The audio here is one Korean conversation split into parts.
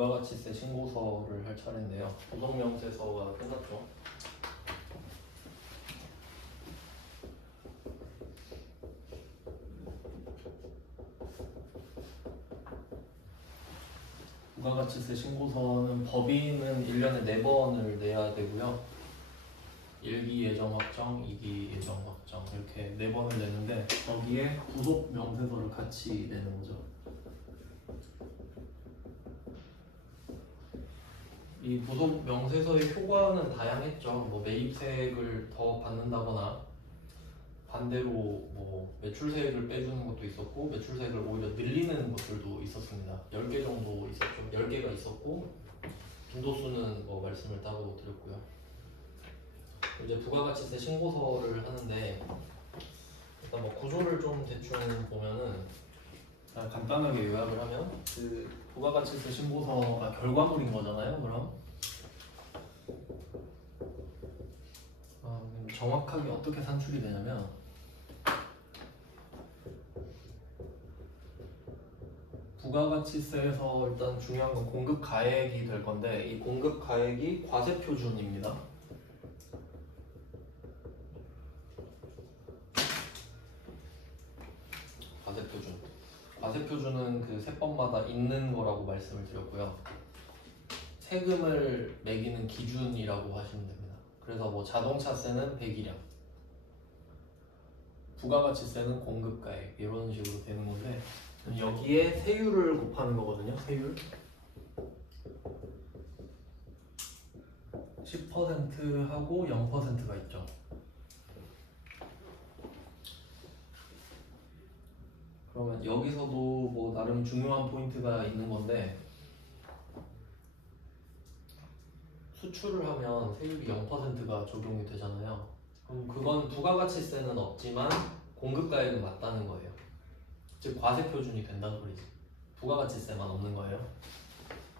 부가가치세 신고서를 할 차례인데요. 부속명세서가 끝났죠. 부가가치세 신고서는 법인은 1년에 4번을 내야 되고요. 1기 예정 확정, 2기 예정 확정 이렇게 4번을 내는데 거기에 부속 명세서를 같이 내는 거죠. 이 부속 명세서의 효과는 다양했죠. 뭐 매입세액을 더 받는다거나 반대로 뭐 매출세액을 빼주는 것도 있었고 매출세액을 오히려 늘리는 것들도 있었습니다. 10개 정도 있었죠. 10개가 있었고 빈도수는 뭐 말씀을 따로 드렸고요. 이제 부가가치세 신고서를 하는데 일단 뭐 구조를 좀 대충 보면은 간단하게 요약을 하면 그 부가가치세 신고서가 결과물인 거잖아요. 그럼 정확하게 어떻게 산출이 되냐면 부가가치세에서 일단 중요한 건 공급가액이 될 건데 이 공급가액이 과세표준입니다. 과세표준은 그 세법마다 있는 거라고 말씀을 드렸고요. 세금을 매기는 기준이라고 하시면 됩니다. 그래서 뭐 자동차세는 배기량, 부가가치세는 공급가액 이런 식으로 되는 건데 여기에 세율을 곱하는 거거든요. 세율 10%하고 0%가 있죠. 그러면 여기서도 뭐 나름 중요한 포인트가 있는 건데 수출을 하면 세율이 0%가 적용이 되잖아요. 그럼 그건 부가가치세는 없지만 공급가액은 맞다는 거예요. 즉 과세표준이 된다는 소리지. 부가가치세만 없는 거예요.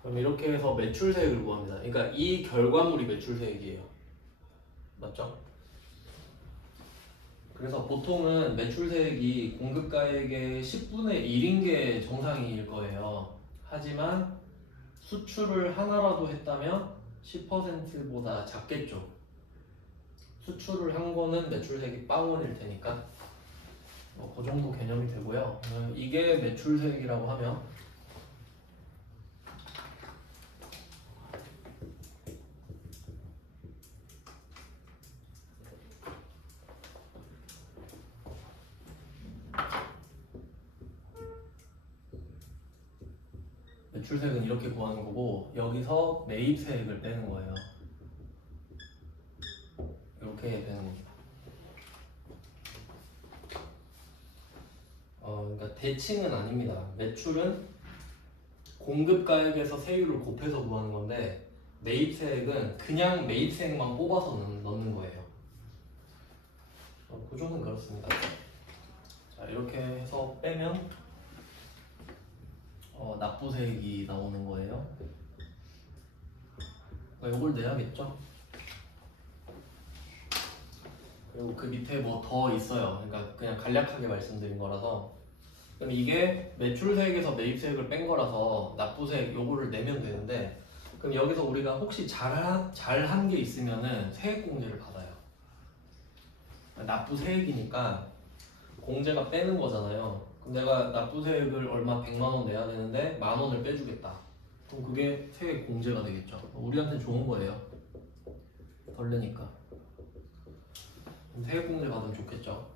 그럼 이렇게 해서 매출세액을 구합니다. 그러니까 이 결과물이 매출세액이에요. 맞죠? 그래서 보통은 매출세액이 공급가액의 10분의 1인 게 정상일 거예요. 하지만 수출을 하나라도 했다면 10%보다 작겠죠. 수출을 한 거는 매출세액이 빵원일 테니까 그 정도 개념이 되고요. 이게 매출세액이라고 하면 매출세액은 이렇게 구하는 거고 여기서 매입세액을 빼는 거예요. 이렇게 되는 겁니다. 그러니까 대칭은 아닙니다. 매출은 공급가액에서 세율을 곱해서 구하는 건데 매입세액은 그냥 매입세액만 뽑아서 넣는 거예요. 구조는 그렇습니다. 자, 이렇게 해서 빼면 납부세액이 나오는 거예요. 이걸 내야겠죠. 그리고 그 밑에 뭐 더 있어요. 그러니까 그냥 간략하게 말씀드린 거라서. 그럼 이게 매출세액에서 매입세액을 뺀 거라서 납부세액 요거를 내면 되는데 그럼 여기서 우리가 혹시 잘한 게 있으면은 세액공제를 받아요. 납부세액이니까 공제가 빼는 거잖아요. 그럼 내가 납부세액을 얼마 100만 원 내야 되는데 10,000원을 빼주겠다. 그럼 그게 세액 공제가 되겠죠. 우리한테는 좋은 거예요. 덜 내니까. 세액 공제 받으면 좋겠죠.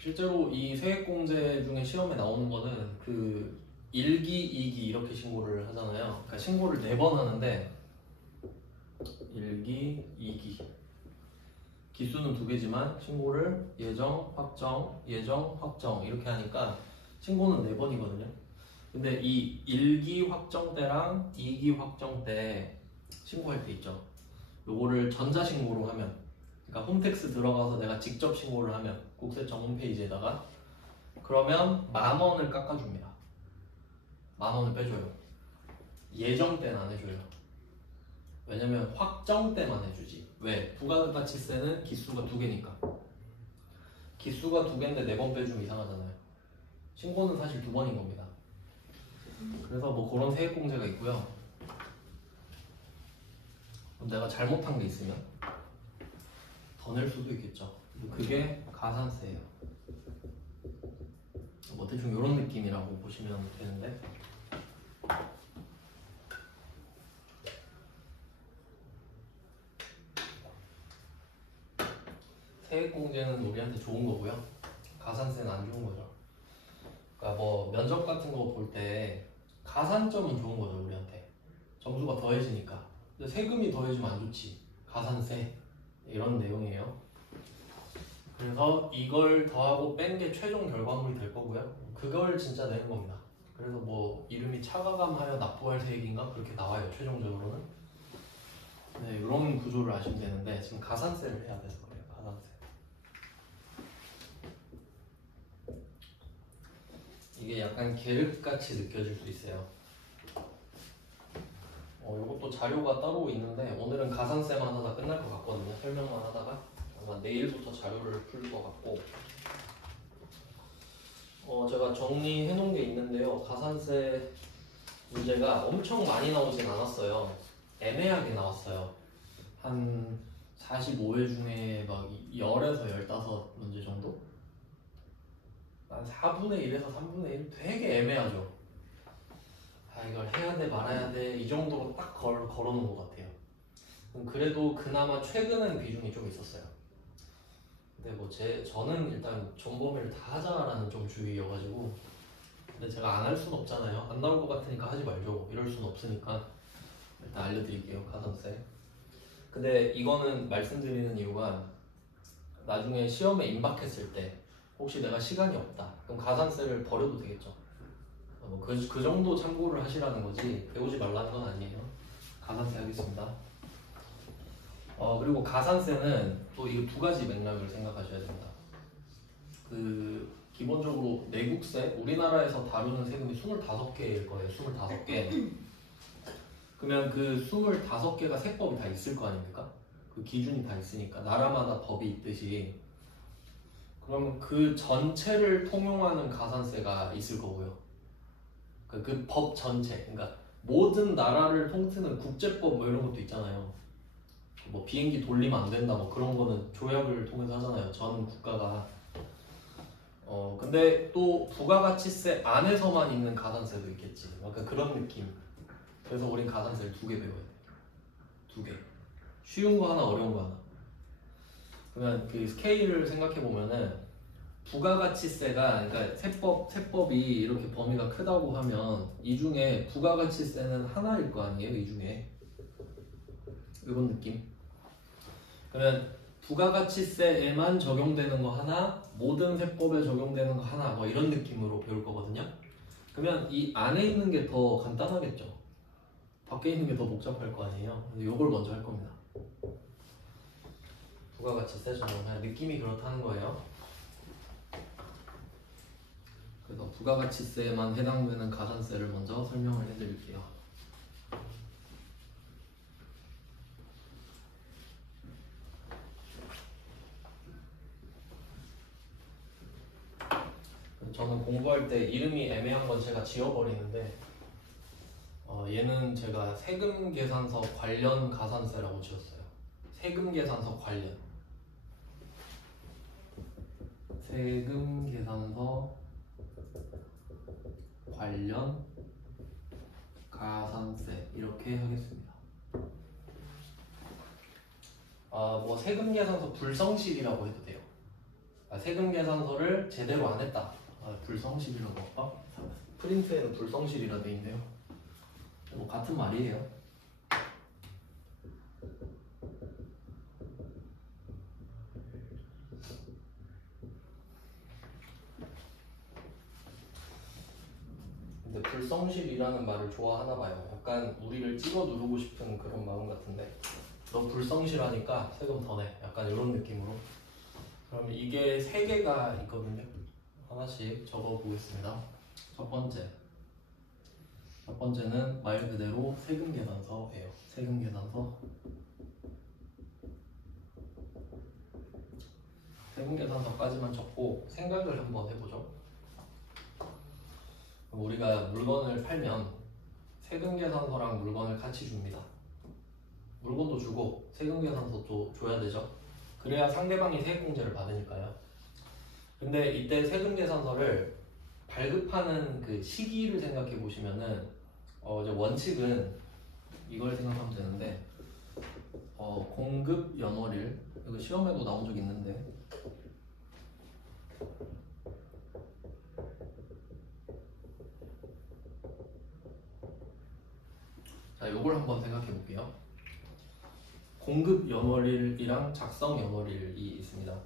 실제로 이 세액 공제 중에 시험에 나오는 거는 그 1기, 2기 이렇게 신고를 하잖아요. 그러니까 신고를 4번 하는데 1기, 2기 기수는 2개지만 신고를 예정, 확정, 예정, 확정 이렇게 하니까 신고는 4번이거든요. 근데 이 1기 확정 때랑 2기 확정 때 신고할 때 있죠. 요거를 전자신고로 하면 그러니까 홈택스 들어가서 내가 직접 신고를 하면 국세청 홈페이지에다가 그러면 10,000원을 깎아줍니다. 10,000원을 빼줘요. 예정 때는 안 해줘요. 왜냐면 확정 때만 해주지. 왜? 부가가치세는 기수가 2개니까. 기수가 2개인데 4번 빼주면 이상하잖아요. 신고는 사실 2번인 겁니다. 그래서 뭐 그런 세액공제가 있고요. 내가 잘못한 게 있으면 더 낼 수도 있겠죠. 그게 가산세예요. 뭐 대충 이런 느낌이라고 보시면 되는데, 세액공제는 우리한테 좋은 거고요. 가산세는 안 좋은 거죠. 그러니까 뭐 면접 같은 거 볼 때 가산점은 좋은 거죠, 우리한테. 점수가 더해지니까. 근데 세금이 더해지면 안 좋지. 가산세 이런 내용이에요. 그래서 이걸 더하고 뺀 게 최종 결과물이 될 거고요. 그걸 진짜 내는 겁니다. 그래서 뭐 이름이 차가감하여 납부할 세액인가 그렇게 나와요, 최종적으로는. 네, 이런 구조를 아시면 되는데 지금 가산세를 해야 돼서 그래요. 가산세. 이게 약간 계륵같이 느껴질 수 있어요. 이것도 자료가 따로 있는데 오늘은 가산세만 하다 끝날 것 같거든요. 설명만 하다가 아마 내일부터 자료를 풀 것 같고, 제가 정리해 놓은 게 있는데요. 가산세 문제가 엄청 많이 나오진 않았어요. 애매하게 나왔어요. 한 45회 중에 막 10에서 15문제 정도? 한 4분의 1에서 3분의 1? 되게 애매하죠. 이걸 해야 돼 말아야 돼 이 정도로 딱 걸어놓은 것 같아요. 그래도 그나마 최근엔 비중이 좀 있었어요. 근데 뭐 저는 일단 전범위를 다 하자라는 좀 주의여가지고, 근데 제가 안 할 수는 없잖아요. 안 나올 것 같으니까 하지 말죠. 이럴 수는 없으니까 일단 알려드릴게요. 가산세. 근데 이거는 말씀드리는 이유가 나중에 시험에 임박했을 때 혹시 내가 시간이 없다 그럼 가산세를 버려도 되겠죠. 그 정도 참고를 하시라는 거지 배우지 말라는 건 아니에요. 가산세 하겠습니다. 그리고 가산세는 또 이 2가지 맥락을 생각하셔야 됩니다. 기본적으로 내국세, 우리나라에서 다루는 세금이 25개일 거예요. 25개. 그러면 그 25개가 세법이 다 있을 거 아닙니까? 그 기준이 다 있으니까 나라마다 법이 있듯이. 그러면 그 전체를 통용하는 가산세가 있을 거고요. 그 법 전체, 그러니까 모든 나라를 통틀는 국제법 뭐 이런 것도 있잖아요. 뭐 비행기 돌리면 안 된다 뭐 그런 거는 조약을 통해서 하잖아요. 전 국가가. 근데 또 부가가치세 안에서만 있는 가산세도 있겠지. 약간 그런 느낌. 그래서 우린 가산세를 2개 배워야 돼. 2개. 쉬운 거 하나, 어려운 거 하나. 그러면 그 스케일을 생각해 보면은 부가가치세가, 그러니까 세법이 이렇게 범위가 크다고 하면 이 중에 부가가치세는 하나일 거 아니에요, 이 중에. 이런 느낌. 그러면 부가가치세에만 적용되는 거 하나, 모든 세법에 적용되는 거 하나, 뭐 이런 느낌으로 배울 거거든요. 그러면 이 안에 있는 게 더 간단하겠죠. 밖에 있는 게 더 복잡할 거 아니에요. 이걸 먼저 할 겁니다. 부가가치세 적용, 그냥 느낌이 그렇다는 거예요. 그래서 부가가치세에만 해당되는 가산세를 먼저 설명을 해드릴게요. 저는 공부할 때 이름이 애매한 건 제가 지워버리는데, 얘는 제가 세금계산서 관련 가산세라고 지었어요. 세금계산서 관련. 세금계산서 관련 가산세 이렇게 하겠습니다. 뭐 세금계산서 불성실이라고 해도 돼요. 세금계산서를 제대로 안 했다. 불성실이라고 할까? 프린트에는 불성실이라 돼 있네요. 뭐 같은 말이에요. 근데 불성실이라는 말을 좋아하나 봐요. 약간 우리를 찍어 누르고 싶은 그런 마음 같은데, 너 불성실하니까 세금 더 내. 약간 이런 느낌으로. 그럼 이게 3개가 있거든요. 하나씩 적어 보겠습니다. 첫 번째는 말 그대로 세금계산서예요. 세금계산서. 세금계산서까지만 적고 생각을 한번 해보죠. 그럼 우리가 물건을 팔면 세금계산서랑 물건을 같이 줍니다. 물건도 주고 세금계산서도 줘야 되죠. 그래야 상대방이 세액공제를 받으니까요. 근데 이때 세금계산서를 발급하는 그 시기를 생각해 보시면은 이제 원칙은 이걸 생각하면 되는데 공급 연월일, 이거 시험에도 나온 적 있는데 자, 요걸 한번 생각해 볼게요. 공급 연월일이랑 작성 연월일이 있습니다.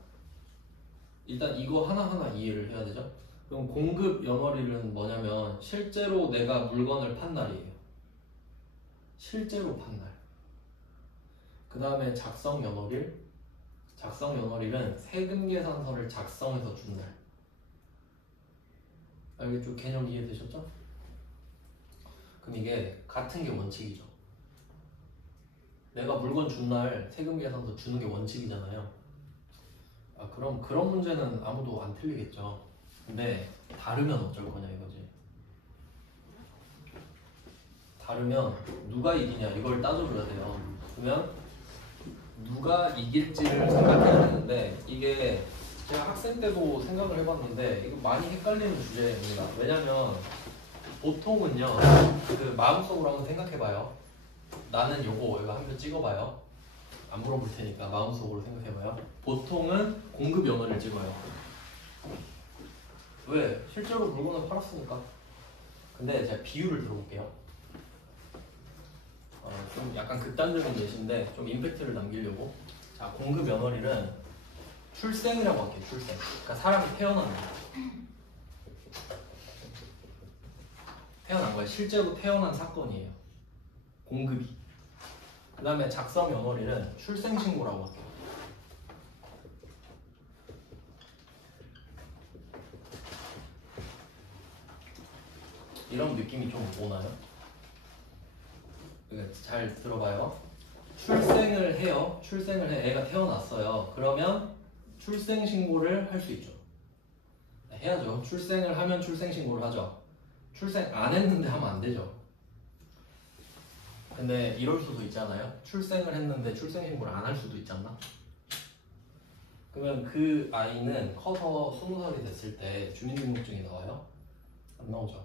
일단 이거 하나하나 이해를 해야 되죠. 그럼 공급 연월일은 뭐냐면 실제로 내가 물건을 판 날이에요. 실제로 판 날. 그 다음에 작성 연월일. 작성 연월일은 세금계산서를 작성해서 준 날. 알겠죠? 개념 이해되셨죠? 그럼 이게 같은 게 원칙이죠. 내가 물건 준 날 세금계산서 주는 게 원칙이잖아요. 그럼 그런 문제는 아무도 안 틀리겠죠. 근데 다르면 어쩔 거냐 이거지. 다르면 누가 이기냐 이걸 따져줘야 돼요. 그러면 누가 이길지를 생각해야 되는데 이게 제가 학생 때도 생각을 해봤는데 이거 많이 헷갈리는 주제입니다. 왜냐면 보통은요, 그 마음속으로 한번 생각해봐요. 나는 이거 한번 찍어봐요. 안 물어볼 테니까 마음속으로 생각해봐요. 보통은 공급 연월을 찍어요. 왜? 실제로 물건을 팔았으니까. 근데 제가 비유를 들어볼게요. 좀 약간 극단적인 예시인데 좀 임팩트를 남기려고. 자, 공급 연월일은 출생이라고 할게요. 출생. 그러니까 사람이 태어난 거. 태어난 거예요. 실제로 태어난 사건이에요. 공급이. 그 다음에 작성 연월일은 출생신고라고 할게요. 이런 느낌이 좀 오나요? 잘 들어봐요. 출생을 해요. 출생을 해. 애가 태어났어요. 그러면 출생신고를 할 수 있죠. 해야죠. 출생을 하면 출생신고를 하죠. 출생 안 했는데 하면 안 되죠. 근데 이럴 수도 있잖아요. 출생을 했는데 출생신고를 안 할 수도 있지 않나? 그러면 그 아이는 커서 20살이 됐을 때 주민등록증이 나와요? 안 나오죠.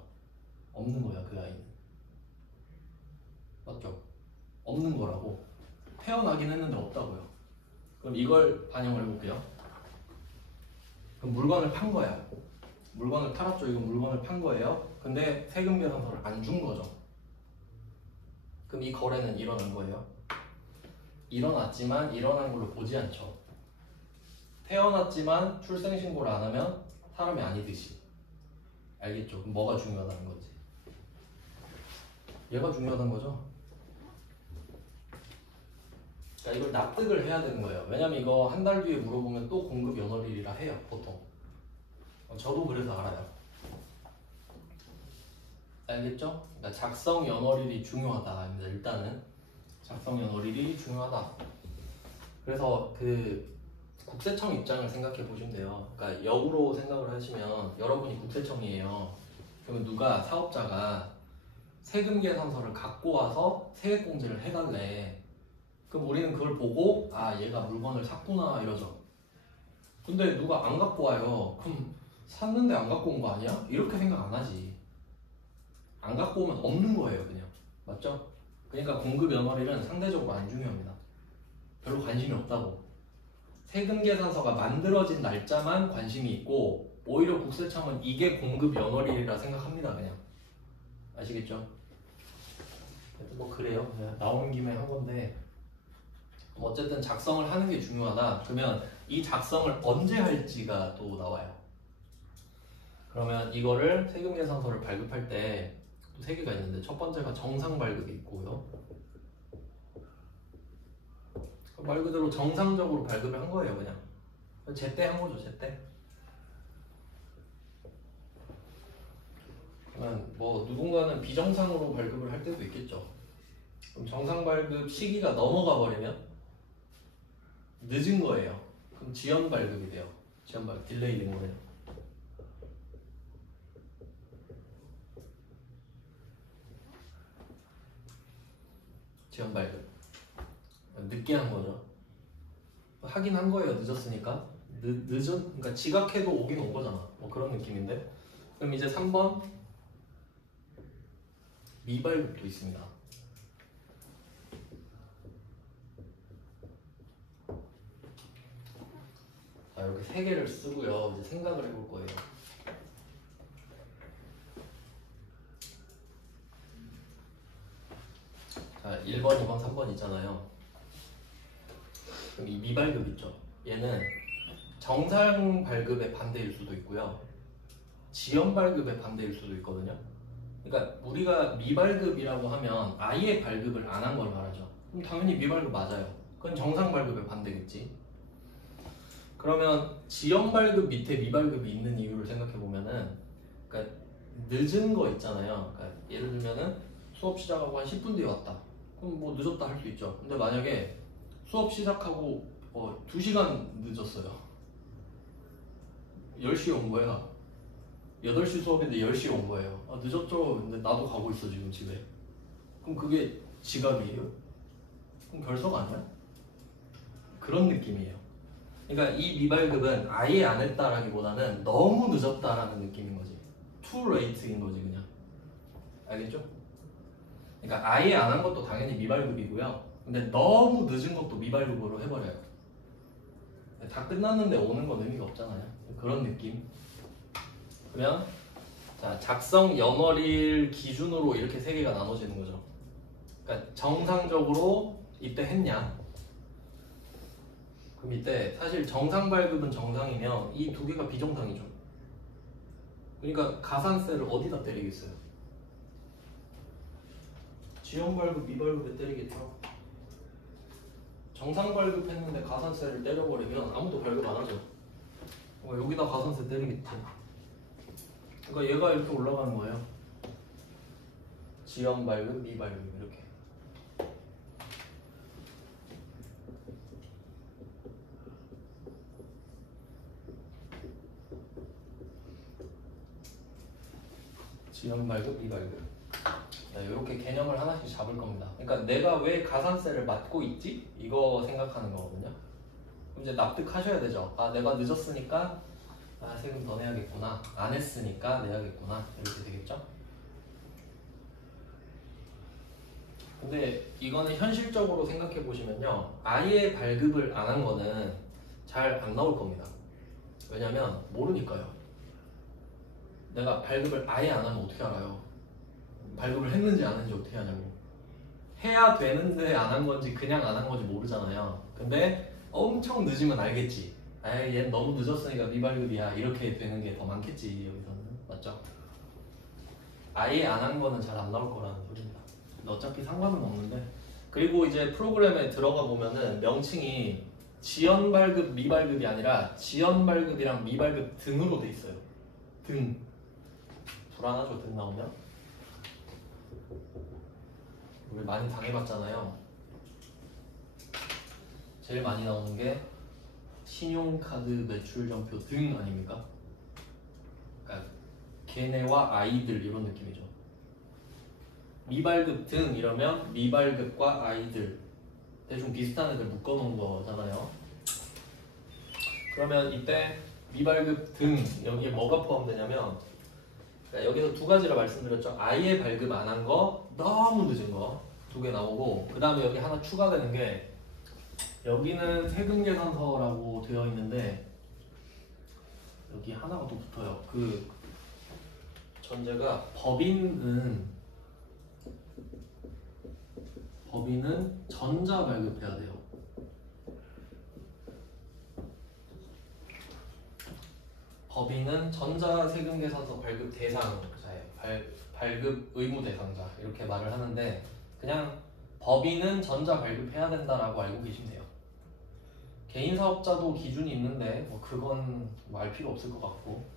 없는 거야, 그 아이는. 맞죠? 없는 거라고. 태어나긴 했는데 없다고요. 그럼 이걸 반영을 해볼게요. 그럼 물건을 판 거야. 물건을 팔았죠. 이건 물건을 판 거예요. 근데 세금계산서를 안 준 거죠. 그럼 이 거래는 일어난 거예요. 일어났지만 일어난 걸로 보지 않죠. 태어났지만 출생신고를 안 하면 사람이 아니듯이. 알겠죠? 그럼 뭐가 중요하다는 거지? 얘가 중요하다는 거죠. 그러니까 이걸 납득을 해야 되는 거예요. 왜냐면 이거 한 달 뒤에 물어보면 또 공급 연월일이라 해요, 보통. 저도 그래서 알아요. 알겠죠? 그러니까 작성 연월일이 중요하다. 일단은 작성 연월일이 중요하다. 그래서 그 국세청 입장을 생각해 보시면 돼요. 그러니까 역으로 생각을 하시면 여러분이 국세청이에요. 그러면 누가 사업자가 세금계산서를 갖고 와서 세액공제를 해달래. 그럼 우리는 그걸 보고 얘가 물건을 샀구나 이러죠. 근데 누가 안 갖고 와요. 그럼 샀는데 안 갖고 온 거 아니야? 이렇게 생각 안 하지. 안 갖고 오면 없는 거예요, 그냥. 맞죠? 그러니까 공급 연월일은 상대적으로 안 중요합니다. 별로 관심이 없다고. 세금계산서가 만들어진 날짜만 관심이 있고 오히려 국세청은 이게 공급 연월일이라 생각합니다, 그냥. 아시겠죠? 뭐 그래요. 나오는 김에 한 건데 어쨌든 작성을 하는 게 중요하다. 그러면 이 작성을 언제 할지가 또 나와요. 그러면 이거를 세금계산서를 발급할 때 또 세 개가 있는데 첫 번째가 정상 발급이 있고요. 말 그대로 정상적으로 발급을 한 거예요, 그냥. 제때 한 거죠, 제때. 그러면 뭐 누군가는 비정상으로 발급을 할 때도 있겠죠. 그럼 정상 발급 시기가 넘어가 버리면 늦은 거예요. 그럼 지연 발급이 돼요. 지연 발급, 딜레이 된 거예요. 지연 발급. 늦게 한 거죠. 하긴 한 거예요. 늦었으니까. 그러니까 지각해도 오긴 온 거잖아. 뭐 그런 느낌인데. 그럼 이제 3번 미발급도 있습니다. 자, 이렇게 세 개를 쓰고요. 이제 생각을 해볼 거예요. 자, 1번, 2번, 3번 있잖아요. 그럼 이 미발급 있죠. 얘는 정상 발급의 반대일 수도 있고요. 지연 발급의 반대일 수도 있거든요. 그러니까 우리가 미발급이라고 하면 아예 발급을 안 한 걸 말하죠. 그럼 당연히 미발급 맞아요. 그건 정상 발급의 반대겠지. 그러면 지연 발급 밑에 미발급이 있는 이유를 생각해 보면은, 그러니까 늦은 거 있잖아요. 그러니까 예를 들면은 수업 시작하고 한 10분 뒤에 왔다. 그럼 뭐 늦었다 할 수 있죠. 근데 만약에 수업 시작하고 2시간 늦었어요. 10시에 온 거야. 8시 수업인데 10시에 온 거예요. 아, 늦었죠. 근데 나도 가고 있어 지금 집에. 그럼 그게 지각이에요? 그럼 결석 아니야? 그런 느낌이에요. 그러니까 이 미발급은 아예 안 했다라기보다는 너무 늦었다라는 느낌인 거지. too late인 거지 그냥. 알겠죠? 그러니까 아예 안 한 것도 당연히 미발급이고요. 근데 너무 늦은 것도 미발급으로 해버려요. 다 끝났는데 오는 건 의미가 없잖아요. 그런 느낌. 그러면 자, 작성 연월일 기준으로 이렇게 세 개가 나눠지는 거죠. 그러니까 정상적으로 이때 했냐? 그럼 이때 사실 정상 발급은 정상이면 이 두 개가 비정상이죠. 그러니까 가산세를 어디다 때리겠어요? 지연 발급, 미발급에 때리겠죠. 정상 발급했는데 가산세를 때려버리면 아무도 발급 안 하죠. 여기다 가산세 때리겠지. 그러니까 얘가 이렇게 올라가는 거예요. 지연 발급, 미발급 이렇게. 지연 발급, 미발급. 네, 이렇게 개념을 하나씩 잡을 겁니다. 그러니까 내가 왜 가산세를 맡고 있지? 이거 생각하는 거거든요. 그럼 이제 납득하셔야 되죠. 아, 내가 늦었으니까 세금 더 내야겠구나. 안 했으니까 내야겠구나. 이렇게 되겠죠? 근데 이거는 현실적으로 생각해 보시면요. 아예 발급을 안 한 거는 잘 안 나올 겁니다. 왜냐면 모르니까요. 내가 발급을 아예 안 하면 어떻게 알아요? 발급을 했는지 안 했는지 어떻게 하냐고. 해야 되는데 안 한 건지 그냥 안 한 건지 모르잖아요. 근데 엄청 늦으면 알겠지. 아이, 얘 너무 늦었으니까 미발급이야. 이렇게 되는 게 더 많겠지, 여기서는. 맞죠? 아예 안 한 거는 잘 안 나올 거라는 소리입니다. 근데 어차피 상관은 없는데. 그리고 이제 프로그램에 들어가 보면은 명칭이 지연 발급, 미발급이 아니라 지연 발급이랑 미발급 등으로 돼 있어요. 등. 불안하죠, 등 나오면? 우리 많이 당해봤잖아요. 제일 많이 나오는 게 신용카드 매출정표 등 아닙니까? 그러니까 걔네와 아이들 이런 느낌이죠. 미발급 등 이러면 미발급과 아이들 대충 비슷한 애들 묶어놓은 거잖아요. 그러면 이때 미발급 등 여기에 뭐가 포함되냐면, 그러니까 여기서 두 가지를 말씀드렸죠. 아예 발급 안 한 거, 너무 늦은 거 두 개 나오고, 그 다음에 여기 하나 추가되는 게, 여기는 세금계산서라고 되어 있는데 여기 하나가 또 붙어요. 그 전제가 법인은 전자 발급해야 돼요. 법인은 전자세금계산서 발급 대상자예요. 발급 의무 대상자 이렇게 말을 하는데, 그냥 법인은 전자 발급해야 된다라고 알고 계시면 돼요. 개인 사업자도 기준이 있는데 뭐 그건 뭐 알 필요 없을 것 같고.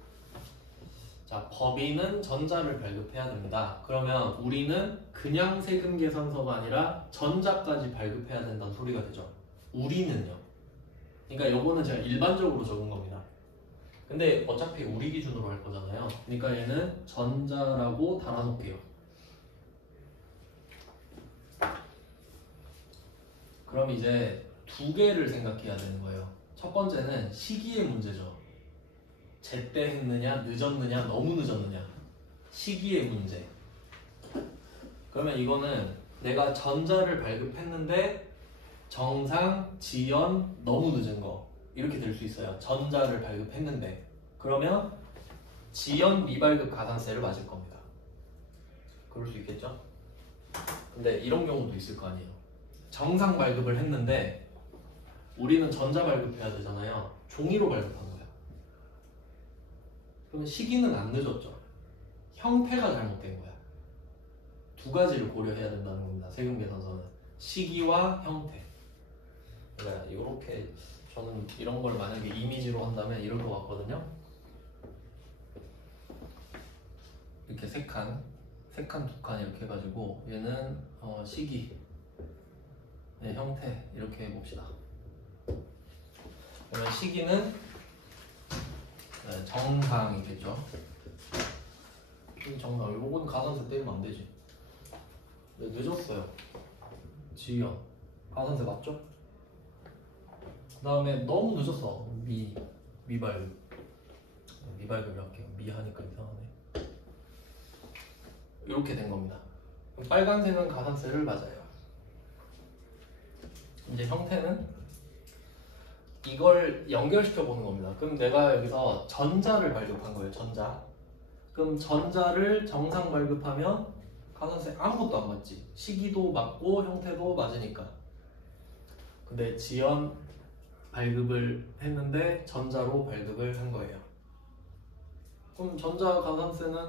자, 법인은 전자를 발급해야 됩니다. 그러면 우리는 그냥 세금계산서가 아니라 전자까지 발급해야 된다는 소리가 되죠. 우리는요. 그러니까 요거는 제가 일반적으로 적은 겁니다. 근데 어차피 우리 기준으로 할 거잖아요. 그러니까 얘는 전자라고 달아놓을게요. 그럼 이제 두 개를 생각해야 되는 거예요. 첫 번째는 시기의 문제죠. 제때 했느냐, 늦었느냐, 너무 늦었느냐. 시기의 문제. 그러면 이거는 내가 전자를 발급했는데 정상, 지연, 너무 늦은 거 이렇게 될 수 있어요. 전자를 발급했는데 그러면 지연 미발급 가산세를 맞을 겁니다. 그럴 수 있겠죠? 근데 이런 경우도 있을 거 아니에요. 정상 발급을 했는데 우리는 전자 발급해야 되잖아요. 종이로 발급한 거야. 그러면 시기는 안 늦었죠. 형태가 잘못된 거야. 두 가지를 고려해야 된다는 겁니다. 세금 계산서는 시기와 형태. 그러니까 이렇게 저는 이런 걸 만약에 이미지로 한다면 이럴 것 같거든요. 이렇게 세 칸, 두 칸 이렇게 해가지고 얘는 시기, 네, 형태 이렇게 해봅시다. 그러면 시기는 정상이겠죠. 정상. 요건 가산세 때리면 안 되지. 네, 늦었어요. 지연. 가산세 맞죠? 그 다음에 너무 늦었어. 미발급. 미발급이라고 할게요. 미하니까 이상하네. 이렇게 된 겁니다. 빨간색은 가산세를 맞아요. 이제 형태는 이걸 연결시켜 보는 겁니다. 그럼 내가 여기서 전자를 발급한 거예요. 전자. 그럼 전자를 정상 발급하면 가산세 아무것도 안 맞지. 시기도 맞고 형태도 맞으니까. 근데 지연 발급을 했는데 전자로 발급을 한 거예요. 그럼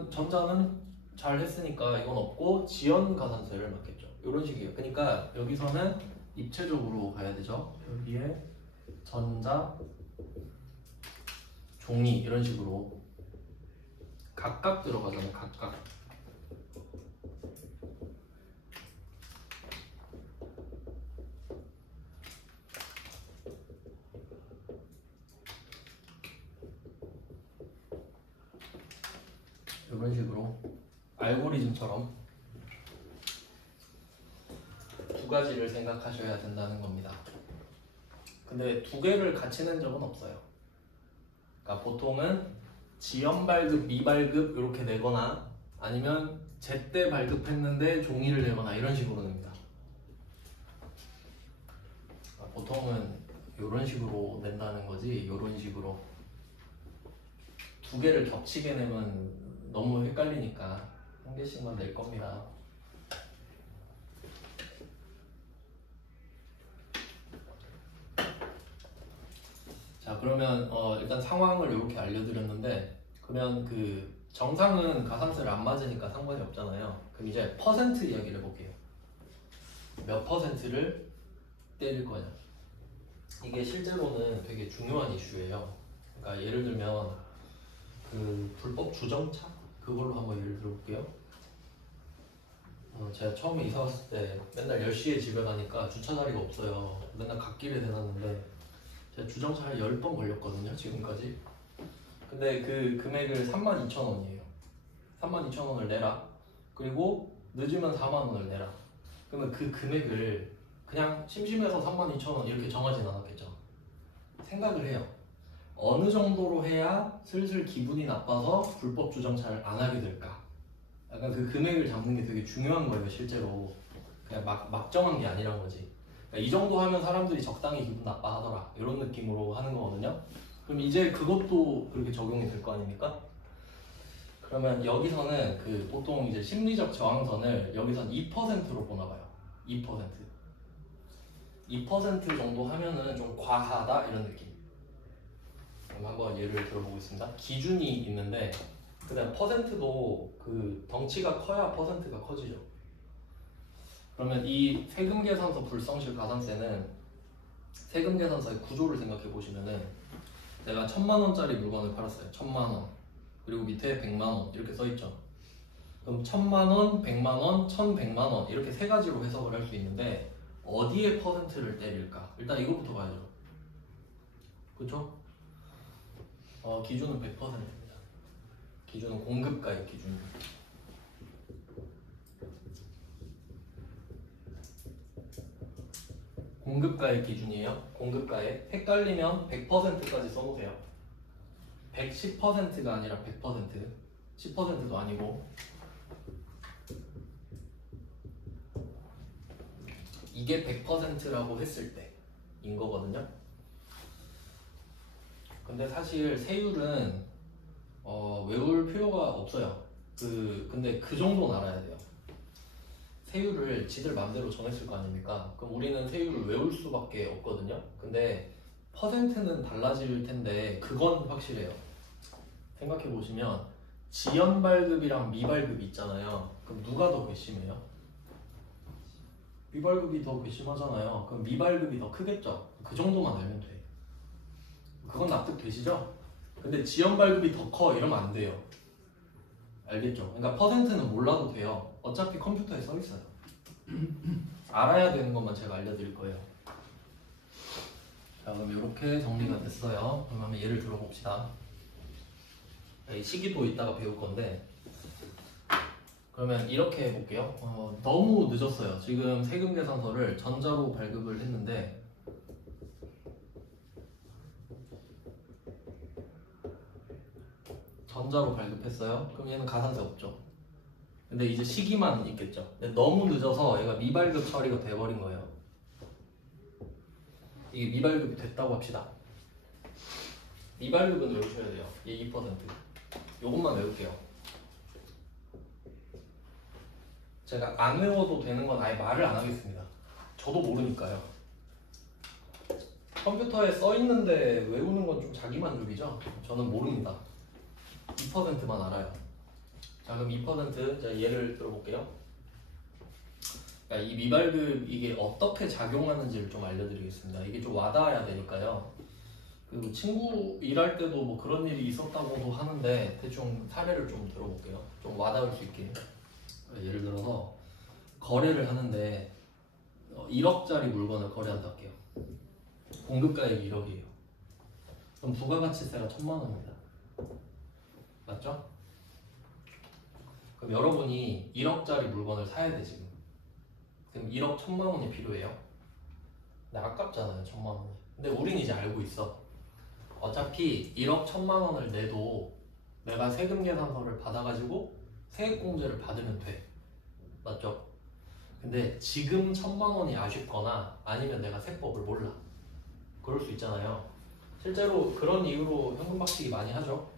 전자는 잘 했으니까 이건 없고 지연 가산세를 맞겠죠. 이런 식이에요. 그러니까 여기서는 입체적으로 가야 되죠. 여기에 전자, 종이 이런 식으로 각각 들어가잖아요. 각각. 이런 식으로 알고리즘처럼 두 가지를 생각하셔야 된다는 겁니다. 근데 두 개를 같이 낸 적은 없어요. 그러니까 보통은 지연 발급, 미발급 이렇게 내거나 아니면 제때 발급했는데 종이를 내거나 이런 식으로 냅니다. 그러니까 보통은 이런 식으로 낸다는 거지. 이런 식으로 두 개를 겹치게 내면 너무 헷갈리니까 한 개씩만 낼 겁니다. 자, 그러면 일단 상황을 이렇게 알려드렸는데, 그러면 그 정상은 가산세를 안 맞으니까 상관이 없잖아요. 그럼 이제 퍼센트 이야기를 해볼게요. 몇 퍼센트를 때릴 거냐. 이게 실제로는 되게 중요한 이슈예요. 그러니까 예를 들면 그 불법 주정차 그걸로 한번 예를 들어볼게요. 제가 처음에 이사 왔을 때 맨날 10시에 집에 가니까 주차 자리가 없어요. 맨날 갓길에 대놨는데 제가 주정차를 10번 걸렸거든요, 지금까지. 근데 그 금액을 32,000원이에요. 32,000원을 내라. 그리고 늦으면 4만원을 내라. 그러면 그 금액을 그냥 심심해서 32,000원 이렇게 정하진 않았겠죠. 생각을 해요. 어느 정도로 해야 슬슬 기분이 나빠서 불법 주정차를 안 하게 될까? 약간 그 금액을 잡는 게 되게 중요한 거예요, 실제로. 그냥 막 정한 게 아니란 거지. 그러니까 이 정도 하면 사람들이 적당히 기분 나빠하더라. 이런 느낌으로 하는 거거든요. 그럼 이제 그것도 그렇게 적용이 될 거 아닙니까? 그러면 여기서는 그 보통 이제 심리적 저항선을 여기선 2%로 보나 봐요. 2%. 2% 정도 하면은 좀 과하다 이런 느낌. 그럼 한번 예를 들어보겠습니다. 기준이 있는데 그다음 퍼센트도 그 덩치가 커야 퍼센트가 커지죠. 그러면 이 세금계산서 불성실 가산세는 세금계산서의 구조를 생각해 보시면은 내가 1,000만원짜리 물건을 팔았어요. 1,000만원. 그리고 밑에 100만원 이렇게 써있죠. 그럼 1,000만원, 100만원, 1,100만원 이렇게 세 가지로 해석을 할 수 있는데 어디에 퍼센트를 때릴까? 일단 이거부터 봐야죠. 그쵸? 기준은 100%입니다. 기준은 공급가의 기준. 공급가액 기준이에요. 공급가액. 헷갈리면 100%까지 써놓으세요. 110%가 아니라 100%. 10%도 아니고. 이게 100%라고 했을 때인 거거든요. 근데 사실 세율은 외울 필요가 없어요. 근데 그 정도는 알아야 돼요. 세율을 지들 마음대로 정했을 거 아닙니까? 그럼 우리는 세율을 외울 수밖에 없거든요. 근데 퍼센트는 달라질 텐데 그건 확실해요. 생각해 보시면 지연 발급이랑 미발급이 있잖아요. 그럼 누가 더 괘씸해요? 미발급이 더 괘씸하잖아요. 그럼 미발급이 더 크겠죠? 그 정도만 알면 돼. 그건 납득되시죠? 근데 지연 발급이 더 커 이러면 안 돼요. 알겠죠? 그러니까 퍼센트는 몰라도 돼요. 어차피 컴퓨터에 써 있어요. 알아야 되는 것만 제가 알려드릴 거예요. 자, 그럼 이렇게 정리가 됐어요. 그럼 한번 예를 들어봅시다. 시기도 이따가 배울 건데, 그러면 이렇게 해볼게요. 너무 늦었어요. 지금 세금 계산서를 전자로 발급을 했는데 전자로 발급했어요. 그럼 얘는 가산세 없죠. 근데 이제 시기만 있겠죠. 근데 너무 늦어서 얘가 미발급 처리가 돼버린 거예요. 이게 미발급이 됐다고 합시다. 미발급은 외우셔야 돼요. 얘 2%. 요것만 외울게요. 제가 안 외워도 되는 건 아예 말을 안 하겠습니다. 저도 모르니까요. 컴퓨터에 써있는데 외우는 건 좀 자기만족이죠? 저는 모릅니다. 2%만 알아요. 자, 그럼 2% 자, 예를 들어볼게요. 이 미발급 이게 어떻게 작용하는지를 좀 알려드리겠습니다. 이게 좀 와닿아야 되니까요. 그리고 친구 일할 때도 뭐 그런 일이 있었다고도 하는데 대충 사례를 좀 들어볼게요. 좀 와닿을 수 있게. 예를 들어서 거래를 하는데 1억짜리 물건을 거래한다 할게요. 공급가액이 1억이에요. 그럼 부가가치세가 1000만 원입니다. 맞죠? 그럼 여러분이 1억짜리 물건을 사야 돼 지금. 그럼 1억 1000만 원이 필요해요. 근데 아깝잖아요 1000만 원이. 근데 우린 이제 알고 있어. 어차피 1억 1000만 원을 내도 내가 세금 계산서를 받아가지고 세액공제를 받으면 돼. 맞죠? 근데 지금 1000만 원이 아쉽거나 아니면 내가 세법을 몰라. 그럴 수 있잖아요. 실제로 그런 이유로 현금 박치기 많이 하죠.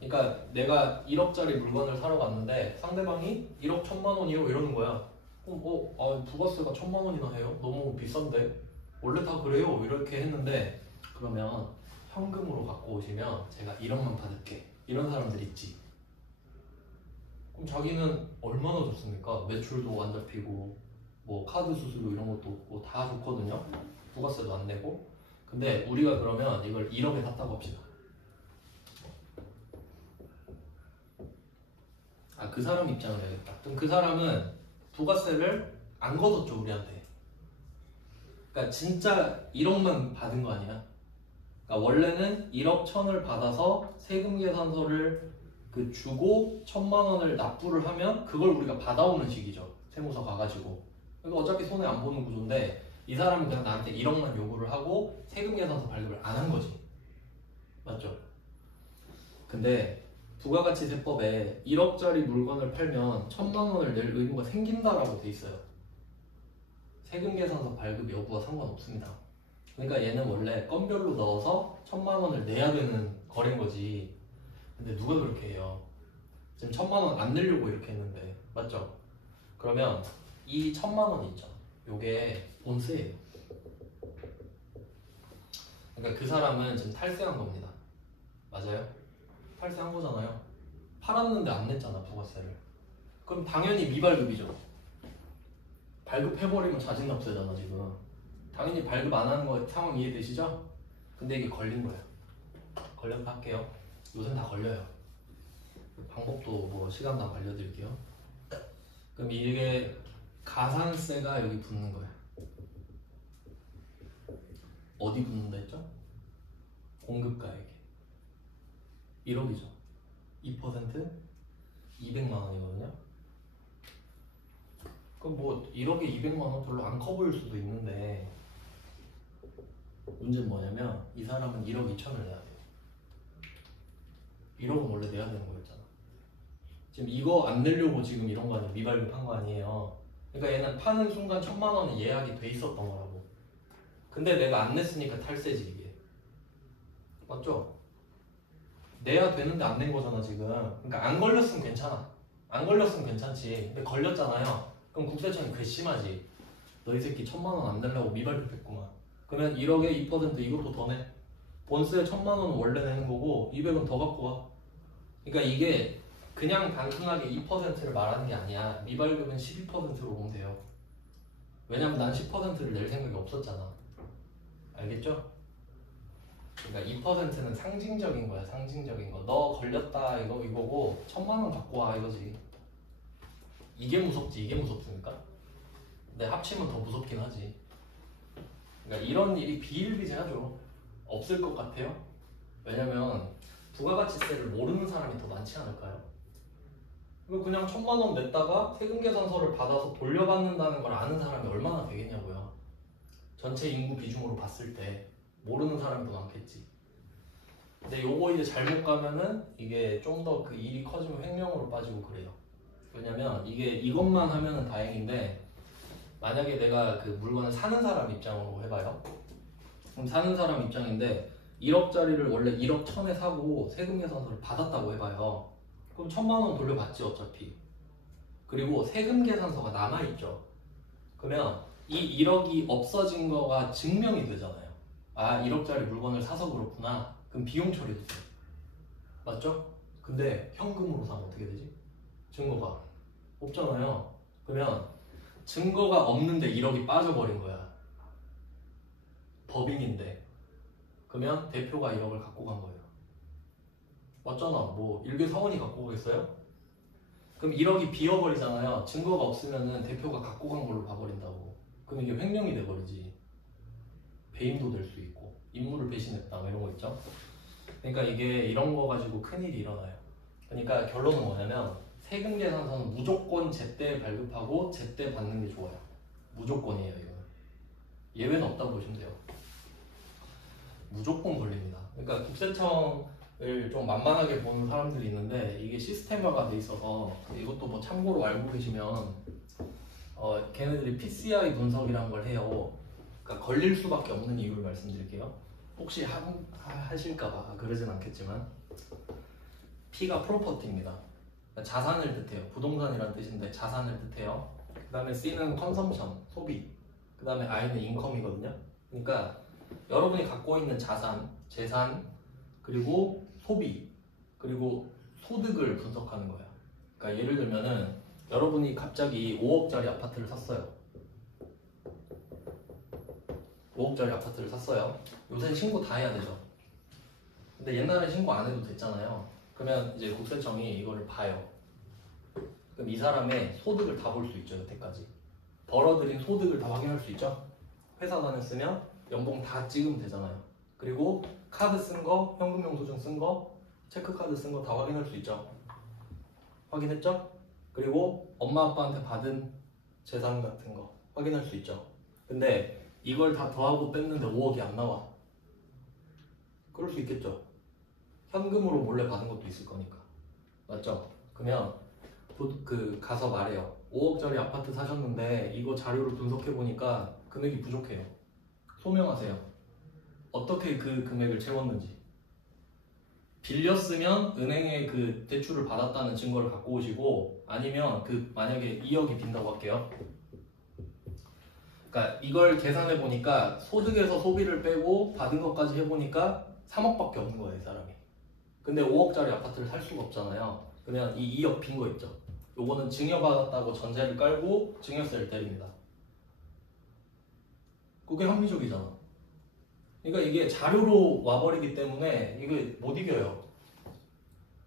그러니까 내가 1억짜리 물건을 사러 갔는데 상대방이 1억 1000만 원이요 이러는 거야. 그럼 부가세가 1000만 원이나 해요? 너무 비싼데? 원래 다 그래요 이렇게 했는데, 그러면 현금으로 갖고 오시면 제가 1억만 받을게 이런 사람들 있지. 그럼 자기는 얼마나 좋습니까? 매출도 안 잡히고 뭐 카드 수수료 이런 것도 없고 다 좋거든요. 부가세도 안 내고. 근데 우리가 그러면 이걸 1억에 샀다고 합시다. 그 사람 입장을 해야겠다. 그럼 그 사람은 부가세를 안 걷었죠 우리한테. 그러니까 진짜 1억만 받은 거 아니야. 그러니까 원래는 1억 1000을 받아서 세금 계산서를 주고 1000만 원을 납부를 하면 그걸 우리가 받아오는 식이죠. 세무서 가가지고. 그러니까 어차피 손해 안 보는 구조인데 이 사람은 그냥 나한테 1억만 요구를 하고 세금 계산서 발급을 안 한 거지. 맞죠? 근데 부가가치세법에 1억짜리 물건을 팔면 1000만 원을 낼 의무가 생긴다라고 돼 있어요. 세금 계산서 발급 여부와 상관없습니다. 그러니까 얘는 원래 건별로 넣어서 1000만 원을 내야 되는 거래인 거지. 근데 누가 그렇게 해요? 지금 1000만 원 안 내려고 이렇게 했는데. 맞죠? 그러면 이 1000만 원이 있죠. 요게 본세예요. 그러니까 그 사람은 지금 탈세한 겁니다. 맞아요? 탈세한 거잖아요. 팔았는데 안 냈잖아 부가세를. 그럼 당연히 미발급이죠. 발급해버리면 자진납세잖아 지금. 당연히 발급 안 하는 거 상황 이해되시죠? 근데 이게 걸린 거예요. 걸려서 할게요. 요새는 다 걸려요. 방법도 뭐 시간 다 알려드릴게요. 그럼 이게 가산세가 여기 붙는 거예요. 어디 붙는다 했죠? 공급가액에 1억이죠. 2% 200만 원이거든요. 그럼 뭐 1억에 200만 원 별로 안 커 보일 수도 있는데 문제는 뭐냐면 이 사람은 1억 2천을 내야 돼요. 1억은 원래 내야 되는 거였잖아. 지금 이거 안 내려고 지금 이런 거 아니에요? 미발급한 거 아니에요? 그러니까 얘는 파는 순간 1,000만 원이 예약이 돼 있었던 거라고. 근데 내가 안 냈으니까 탈세지 이게. 맞죠? 내야 되는데 안 낸 거잖아 지금. 그러니까 안 걸렸으면 괜찮아. 안 걸렸으면 괜찮지. 근데 걸렸잖아요. 그럼 국세청이 괘씸하지. 너 이 새끼 1,000만 원 안 내려고 미발급했구만. 그러면 1억에 2% 이것도 더 내. 본스에 1,000만 원은 원래 내는 거고 200은 더 갖고 와. 그러니까 이게 그냥 단순하게 2%를 말하는 게 아니야. 미발급은 12%로 보면 돼요. 왜냐면 난 10%를 낼 생각이 없었잖아. 알겠죠? 그러니까 2%는 상징적인 거야. 상징적인 거. 너 걸렸다 이거고 1,000만 원 갖고 와 이거지. 이게 무섭지 이게 무섭습니까? 근데 합치면 더 무섭긴 하지. 그러니까 이런 일이 비일비재하죠. 없을 것 같아요. 왜냐면 부가가치세를 모르는 사람이 더 많지 않을까요? 그냥 1,000만 원 냈다가 세금계산서를 받아서 돌려받는다는 걸 아는 사람이 얼마나 되겠냐고요. 전체 인구 비중으로 봤을 때 모르는 사람이 더 많겠지. 근데 요거 이제 잘못 가면은 이게 좀 더 그 일이 커지면 횡령으로 빠지고 그래요. 왜냐면 이게 이것만 하면은 다행인데 만약에 내가 그 물건을 사는 사람 입장으로 해봐요. 그럼 사는 사람 입장인데 1억짜리를 원래 1억 1,000에 사고 세금계산서를 받았다고 해봐요. 그럼 1,000만 원 돌려받지 어차피. 그리고 세금계산서가 남아있죠. 그러면 이 1억이 없어진 거가 증명이 되잖아요. 아 1억짜리 물건을 사서 그렇구나. 그럼 비용 처리도 돼. 맞죠? 근데 현금으로 사면 어떻게 되지? 증거가 없잖아요. 그러면 증거가 없는데 1억이 빠져버린 거야. 법인인데. 그러면 대표가 1억을 갖고 간 거예요. 맞잖아. 뭐 일개 사원이 갖고 가겠어요? 그럼 1억이 비어버리잖아요. 증거가 없으면은 대표가 갖고 간 걸로 봐버린다고. 그럼 이게 횡령이 돼버리지. 배임도 될 수 있고 임무를 배신했다 뭐 이런 거 있죠. 그러니까 이게 이런 거 가지고 큰일이 일어나요. 그러니까 결론은 뭐냐면 세금계산서는 무조건 제때 발급하고 제때 받는 게 좋아요. 무조건이에요 이거는. 예외는 없다고 보시면 돼요. 무조건 걸립니다. 그러니까 국세청을 좀 만만하게 보는 사람들이 있는데 이게 시스템화가 돼 있어서 이것도 뭐 참고로 알고 계시면 걔네들이 PCI 분석이라는 걸 해요. 그러니까 걸릴 수밖에 없는 이유를 말씀드릴게요. 혹시 하실까봐 그러진 않겠지만 P가 프로퍼티입니다. 그러니까 자산을 뜻해요. 부동산이라는 뜻인데 자산을 뜻해요. 그 다음에 C는 컨섬션, 소비. 그 다음에 I는 인컴이거든요. 그러니까 여러분이 갖고 있는 자산, 재산, 그리고 소비, 그리고 소득을 분석하는 거예요. 그러니까 예를 들면은 여러분이 갑자기 5억짜리 아파트를 샀어요. 5억짜리 아파트를 샀어요. 요새는 신고 다 해야 되죠. 근데 옛날에 신고 안 해도 됐잖아요. 그러면 이제 국세청이 이거를 봐요. 그럼 이 사람의 소득을 다 볼 수 있죠. 여태까지 벌어들인 소득을 다 확인할 수 있죠. 회사 다녔으면 연봉 다 찍으면 되잖아요. 그리고 카드 쓴 거, 현금 영수증 쓴 거, 체크카드 쓴 거 다 확인할 수 있죠. 확인했죠? 그리고 엄마 아빠한테 받은 재산 같은 거 확인할 수 있죠. 근데 이걸 다 더하고 뺐는데 5억이 안 나와. 그럴 수 있겠죠. 현금으로 몰래 받은 것도 있을 거니까. 맞죠? 그러면 가서 말해요. 5억짜리 아파트 사셨는데 이거 자료를 분석해 보니까 금액이 부족해요. 소명하세요. 어떻게 그 금액을 채웠는지. 빌렸으면 은행에 그 대출을 받았다는 증거를 갖고 오시고, 아니면 만약에 2억이 빈다고 할게요. 그러니까 이걸 계산해 보니까 소득에서 소비를 빼고 받은 것까지 해보니까 3억밖에 없는 거예요, 이 사람이. 근데 5억짜리 아파트를 살 수가 없잖아요. 그러면 이 2억 빈 거 있죠. 요거는 증여받았다고 전제를 깔고 증여세를 때립니다. 그게 합리적이잖아. 그러니까 이게 자료로 와버리기 때문에 이게 못 이겨요.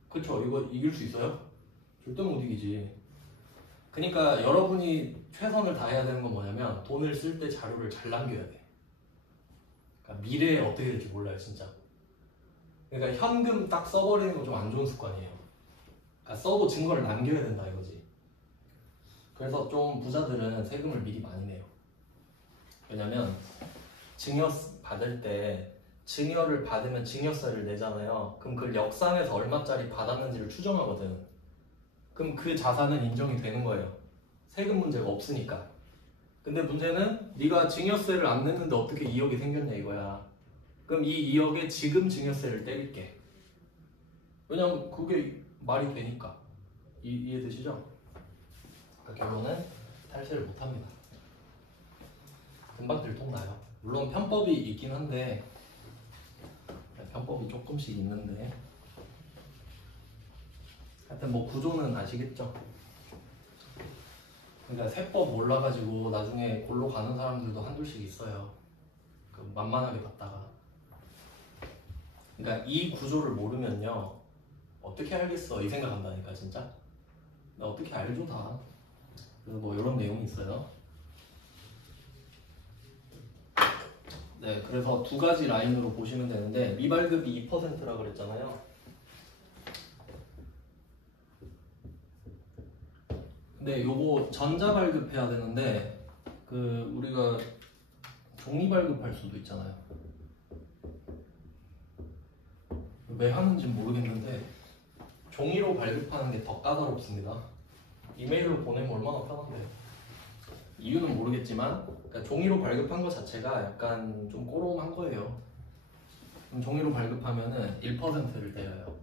그쵸? 이거 이길 수 있어요? 절대 못 이기지. 그러니까 여러분이 최선을 다해야 되는 건 뭐냐면 돈을 쓸 때 자료를 잘 남겨야 돼. 그러니까 미래에 어떻게 될지 몰라요, 진짜. 그러니까 현금 딱 써버리는 거 좀 안 좋은 습관이에요. 그러니까 써도 증거를 남겨야 된다 이거지. 그래서 좀 부자들은 세금을 미리 많이 내요. 왜냐면 받을 때 증여를 받으면 증여세를 내잖아요. 그럼 그걸 역산해서 얼마짜리 받았는지를 추정하거든. 그럼 그 자산은 인정이 되는 거예요. 세금 문제가 없으니까. 근데 문제는 네가 증여세를 안 냈는데 어떻게 2억이 생겼냐 이거야. 그럼 이 2억에 지금 증여세를 때릴게. 왜냐면 그게 말이 되니까. 이해되시죠? 그러니까 결론은 탈세를 못합니다. 금방 들통나요. 물론 편법이 있긴 한데 편법이 조금씩 있는데 하여튼 뭐 구조는 아시겠죠? 그러니까 세법 몰라가지고 나중에 골로 가는 사람들도 한둘씩 있어요. 그 만만하게 봤다가. 그러니까 이 구조를 모르면요 어떻게 알겠어 이 생각한다니까 진짜. 나 어떻게 알죠 다. 그래서 뭐 이런 내용이 있어요. 네, 그래서 두 가지 라인으로 보시면 되는데 미발급이 2%라 그랬잖아요. 근데 요거 전자발급해야 되는데 그 우리가 종이발급할 수도 있잖아요. 왜 하는지 모르겠는데 종이로 발급하는 게 더 까다롭습니다. 이메일로 보내면 얼마나 편한데. 이유는 모르겠지만 그러니까 종이로 발급한 것 자체가 약간 좀 꼬롬한 거예요. 그럼 종이로 발급하면은 1%를 때려요.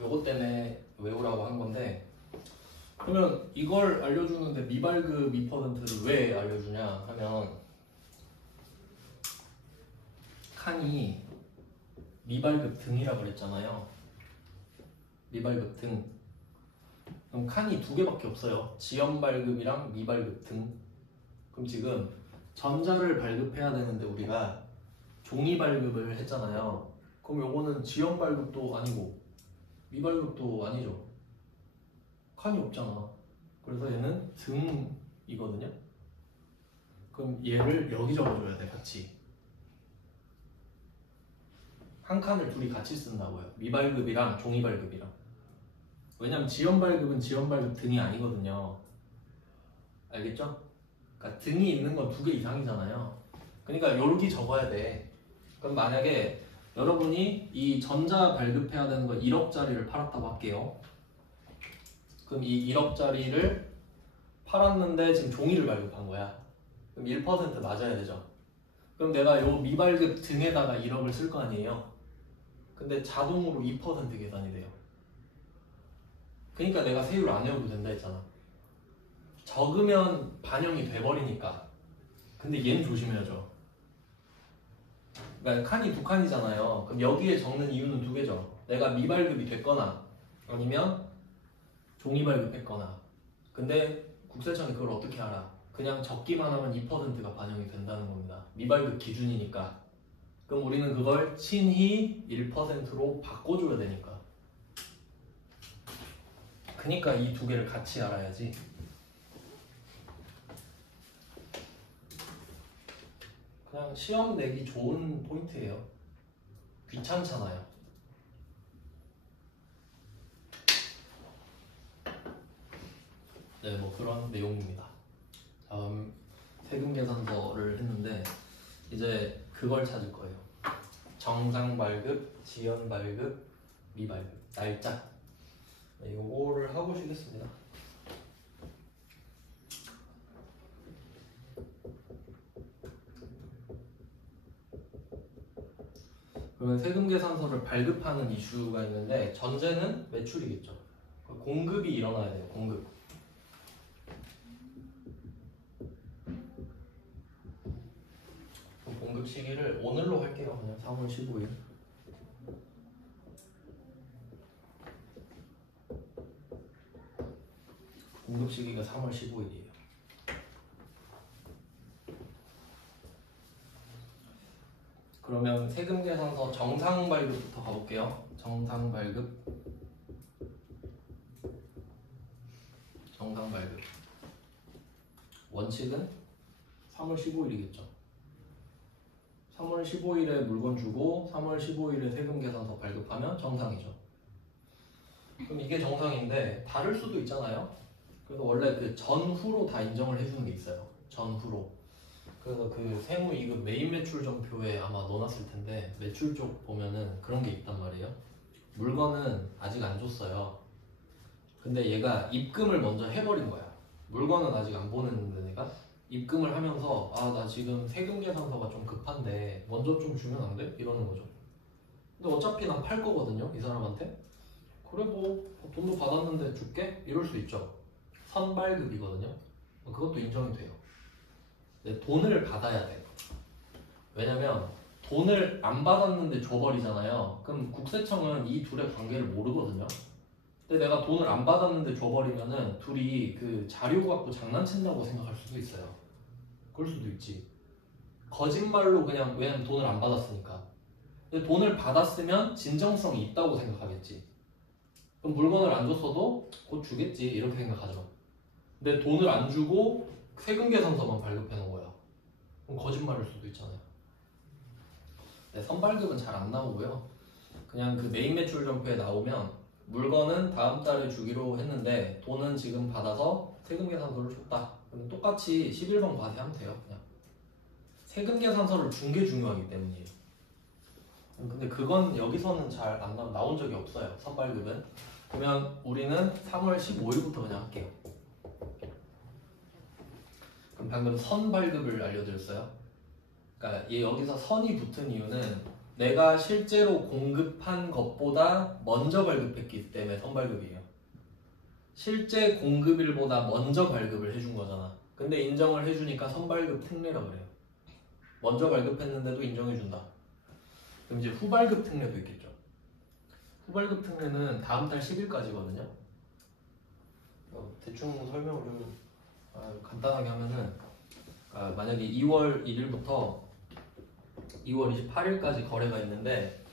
요것 때문에 외우라고 한 건데 그러면 이걸 알려주는데 미발급 2%를 왜 알려주냐 하면 칸이 미발급 등이라고 그랬잖아요. 미발급 등. 그럼 칸이 두 개밖에 없어요. 지연발급이랑 미발급 등. 그럼 지금 전자를 발급해야 되는데 우리가 종이 발급을 했잖아요. 그럼 요거는 지연발급도 아니고 미발급도 아니죠. 칸이 없잖아. 그래서 얘는 등이거든요. 그럼 얘를 여기 적어줘야 돼 같이. 한 칸을 둘이 같이 쓴다고요. 미발급이랑 종이발급이랑. 왜냐면 지연발급은 지연발급 등이 아니거든요. 알겠죠? 그러니까 등이 있는 건 두 개 이상이잖아요. 그러니까 여기 적어야 돼. 그럼 만약에 여러분이 이 전자 발급해야 되는 거 1억짜리를 팔았다고 할게요. 그럼 이 1억짜리를 팔았는데 지금 종이를 발급한 거야. 그럼 1% 맞아야 되죠. 그럼 내가 요 미발급 등에다가 1억을 쓸 거 아니에요. 근데 자동으로 2% 계산이 돼요. 그러니까 내가 세율 안 외워도 된다 했잖아. 적으면 반영이 돼버리니까. 근데 얘는 조심해야죠. 그러니까 칸이 두 칸이잖아요. 그럼 여기에 적는 이유는 두 개죠. 내가 미발급이 됐거나 아니면 종이 발급했거나. 근데 국세청이 그걸 어떻게 알아? 그냥 적기만 하면 2%가 반영이 된다는 겁니다. 미발급 기준이니까. 그럼 우리는 그걸 친히 1%로 바꿔줘야 되니까. 그러니까 이 두 개를 같이 알아야지. 그냥 시험 내기 좋은 포인트예요. 귀찮잖아요. 네, 뭐 그런 내용입니다. 다음 세금 계산서를 했는데 이제 그걸 찾을 거예요. 정상 발급, 지연 발급, 미발급, 날짜. 네, 요거를 하고 쉬겠습니다. 그러면 세금 계산서를 발급하는 이슈가 있는데 전제는 매출이겠죠. 공급이 일어나야 돼요. 공급. 공급 시기를 오늘로 할게요. 그냥 3월 15일. 공급 시기가 3월 15일이에요. 그러면 세금 계산서 정상 발급부터 가볼게요. 정상 발급. 정상 발급. 원칙은 3월 15일이겠죠. 3월 15일에 물건 주고 3월 15일에 세금 계산서 발급하면 정상이죠. 그럼 이게 정상인데 다를 수도 있잖아요. 그래서 원래 그 전후로 다 인정을 해주는 게 있어요. 전후로. 그래서 그 세무 2급 메인 매출 전표에 아마 넣어놨을 텐데 매출 쪽 보면은 그런 게 있단 말이에요. 물건은 아직 안 줬어요. 근데 얘가 입금을 먼저 해버린 거야. 물건은 아직 안 보냈는데 내가 입금을 하면서 아 나 지금 세금 계산서가 좀 급한데 먼저 좀 주면 안 돼? 이러는 거죠. 근데 어차피 난 팔 거거든요 이 사람한테. 그래 뭐 돈도 받았는데 줄게? 이럴 수 있죠. 선발급이거든요. 그것도 인정이 돼요. 근데 돈을 받아야 돼. 왜냐면 돈을 안 받았는데 줘버리잖아요. 그럼 국세청은 이 둘의 관계를 모르거든요. 근데 내가 돈을 안 받았는데 줘버리면은 둘이 그 자료 갖고 장난친다고 생각할 수도 있어요. 그럴 수도 있지. 거짓말로 그냥 왜냐면 돈을 안 받았으니까. 근데 돈을 받았으면 진정성이 있다고 생각하겠지. 그럼 물건을 안 줬어도 곧 주겠지 이렇게 생각하죠. 근데 돈을 안 주고 세금 계산서만 발급해 놓은 거야. 그럼 거짓말일 수도 있잖아요. 네, 선발급은 잘 안 나오고요. 그냥 그 메인 매출 전표에 나오면 물건은 다음 달에 주기로 했는데 돈은 지금 받아서 세금 계산서를 줬다. 그럼 똑같이 11번 과세하면 돼요. 그냥 세금 계산서를 준 게 중요하기 때문이에요. 근데 그건 여기서는 잘 안 나온 적이 없어요. 선발급은. 그러면 우리는 3월 15일부터 그냥 할게요. 그럼 방금 선발급을 알려드렸어요. 그러니까 얘 여기서 선이 붙은 이유는 내가 실제로 공급한 것보다 먼저 발급했기 때문에 선발급이에요. 실제 공급일보다 먼저 발급을 해준 거잖아. 근데 인정을 해주니까 선발급 특례라 그래요. 먼저 발급했는데도 인정해준다. 그럼 이제 후발급 특례도 있겠죠. 후발급 특례는 다음 달 10일까지거든요. 대충 설명을 좀 간단하게 하면은 만약에 2월 1일부터 2월 28일까지 거래가 있는데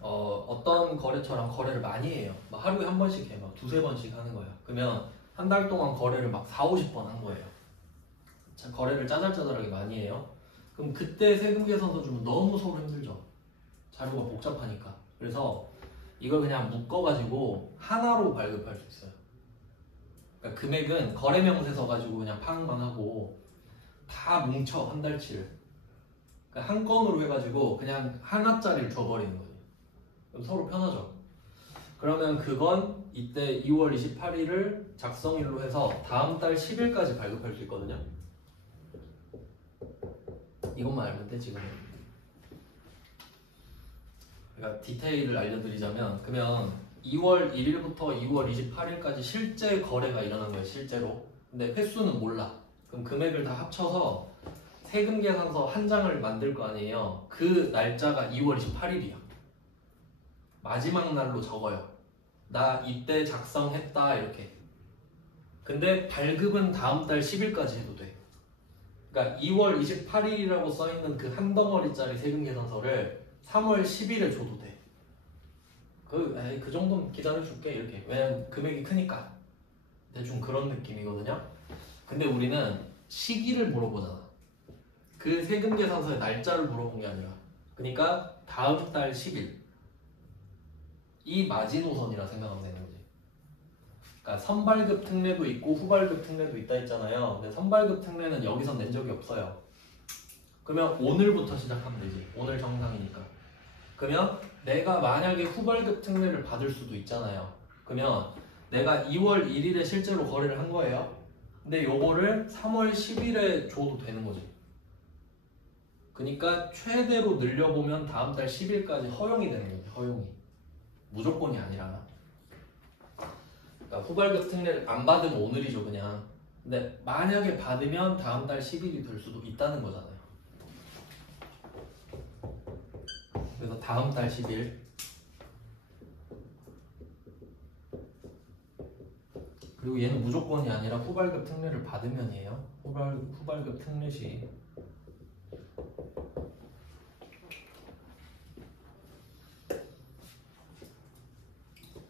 어떤 거래처랑 거래를 많이 해요. 막 하루에 한 번씩 해. 막 두세 번씩 하는 거예요. 그러면 한 달 동안 거래를 막 4, 50번 한 거예요. 자, 거래를 짜잘짜잘하게 많이 해요. 그럼 그때 세금 계산서 주면 너무 서로 힘들죠. 자료가 복잡하니까. 그래서 이걸 그냥 묶어가지고 하나로 발급할 수 있어요. 그러니까 금액은 거래 명세서 가지고 그냥 파악만 하고 다 뭉쳐 한 달치를. 그러니까 한 건으로 해가지고 그냥 하나짜리를 줘버리는 거예요. 그럼 서로 편하죠. 그러면 그건 이때 2월 28일을 작성일로 해서 다음 달 10일까지 발급할 수 있거든요. 이것만 알면 돼 지금. 그러니까 디테일을 알려드리자면 그러면 2월 1일부터 2월 28일까지 실제 거래가 일어난 거예요. 실제로. 근데 횟수는 몰라. 그럼 금액을 다 합쳐서 세금 계산서 한 장을 만들 거 아니에요. 그 날짜가 2월 28일이야. 마지막 날로 적어요. 나 이때 작성했다 이렇게. 근데 발급은 다음 달 10일까지 해도 돼. 그러니까 2월 28일이라고 써있는 그 한 덩어리짜리 세금 계산서를 3월 10일에 줘도 돼. 그 정도는 기다려줄게 이렇게. 왜냐면 금액이 크니까. 대충 그런 느낌이거든요. 근데 우리는 시기를 물어보잖아. 그 세금 계산서의 날짜를 물어본 게 아니라. 그러니까 다음 달 10일. 이 마지노선이라 생각하면 되는 거지. 그러니까 선발급 특례도 있고 후발급 특례도 있다 했잖아요. 근데 선발급 특례는 여기서 낸 적이 없어요. 그러면 오늘부터 시작하면 되지. 오늘 정상이니까. 그러면 내가 만약에 후발급 특례를 받을 수도 있잖아요. 그러면 내가 2월 1일에 실제로 거래를 한 거예요. 근데 요거를 3월 10일에 줘도 되는 거지. 그러니까 최대로 늘려보면 다음 달 10일까지 허용이 되는 거지. 허용이. 무조건이 아니라. 그러니까 후발급 특례를 안 받으면 오늘이죠 그냥. 근데 만약에 받으면 다음 달 10일이 될 수도 있다는 거잖아요. 그래서 다음 달 10일. 그리고 얘는 무조건이 아니라 후발급 특례를 받으면이에요. 후발급 특례 시.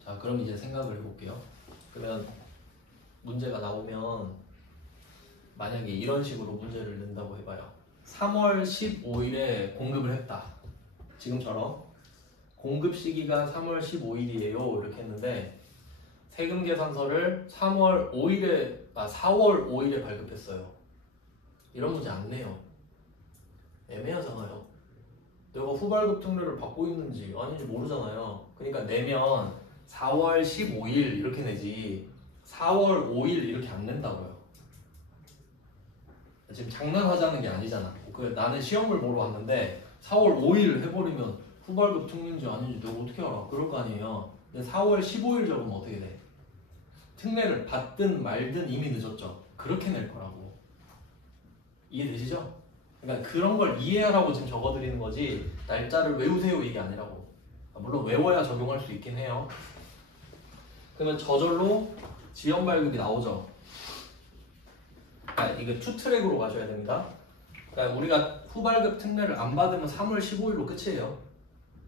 자, 그럼 이제 생각을 해볼게요. 그러면 문제가 나오면 만약에 이런 식으로 문제를 낸다고 해봐요. 3월 15일에 공급을 했다. 지금처럼 공급 시기가 3월 15일이에요. 이렇게 했는데 세금 계산서를 4월 5일에 발급했어요. 이런 문제 안 내요. 애매하잖아요. 내가 후발급 특례를 받고 있는지 아닌지 모르잖아요. 그러니까 내면 4월 15일 이렇게 내지 4월 5일 이렇게 안 낸다고요. 지금 장난하자는 게 아니잖아. 나는 시험을 보러 왔는데 4월 5일 해버리면 후발급 특례인지 아닌지 내가 어떻게 알아? 그럴 거 아니에요. 근데 4월 15일 적으면 어떻게 돼? 특례를 받든 말든 이미 늦었죠. 그렇게 낼 거라고. 이해되시죠? 그러니까 그런 걸 이해하라고 지금 적어드리는 거지 날짜를 외우세요 이게 아니라고. 물론 외워야 적용할 수 있긴 해요. 그러면 저절로 지연 발급이 나오죠. 그러니까 이거 투트랙으로 가셔야 됩니다. 그러니까 우리가 후발급 특례를 안 받으면 3월 15일로 끝이에요.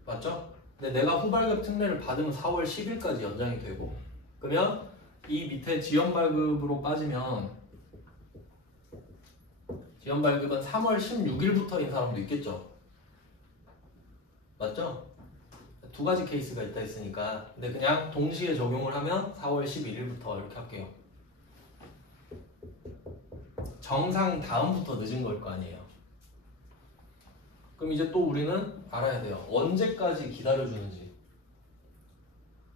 맞죠? 근데 내가 후발급 특례를 받으면 4월 10일까지 연장이 되고 그러면 이 밑에 지연 발급으로 빠지면 지연 발급은 3월 16일부터인 사람도 있겠죠. 맞죠? 두 가지 케이스가 있다 했으니까 근데 그냥 동시에 적용을 하면 4월 11일부터 이렇게 할게요. 정상 다음부터 늦은 걸 거 아니에요. 그럼 이제 또 우리는 알아야 돼요. 언제까지 기다려주는지.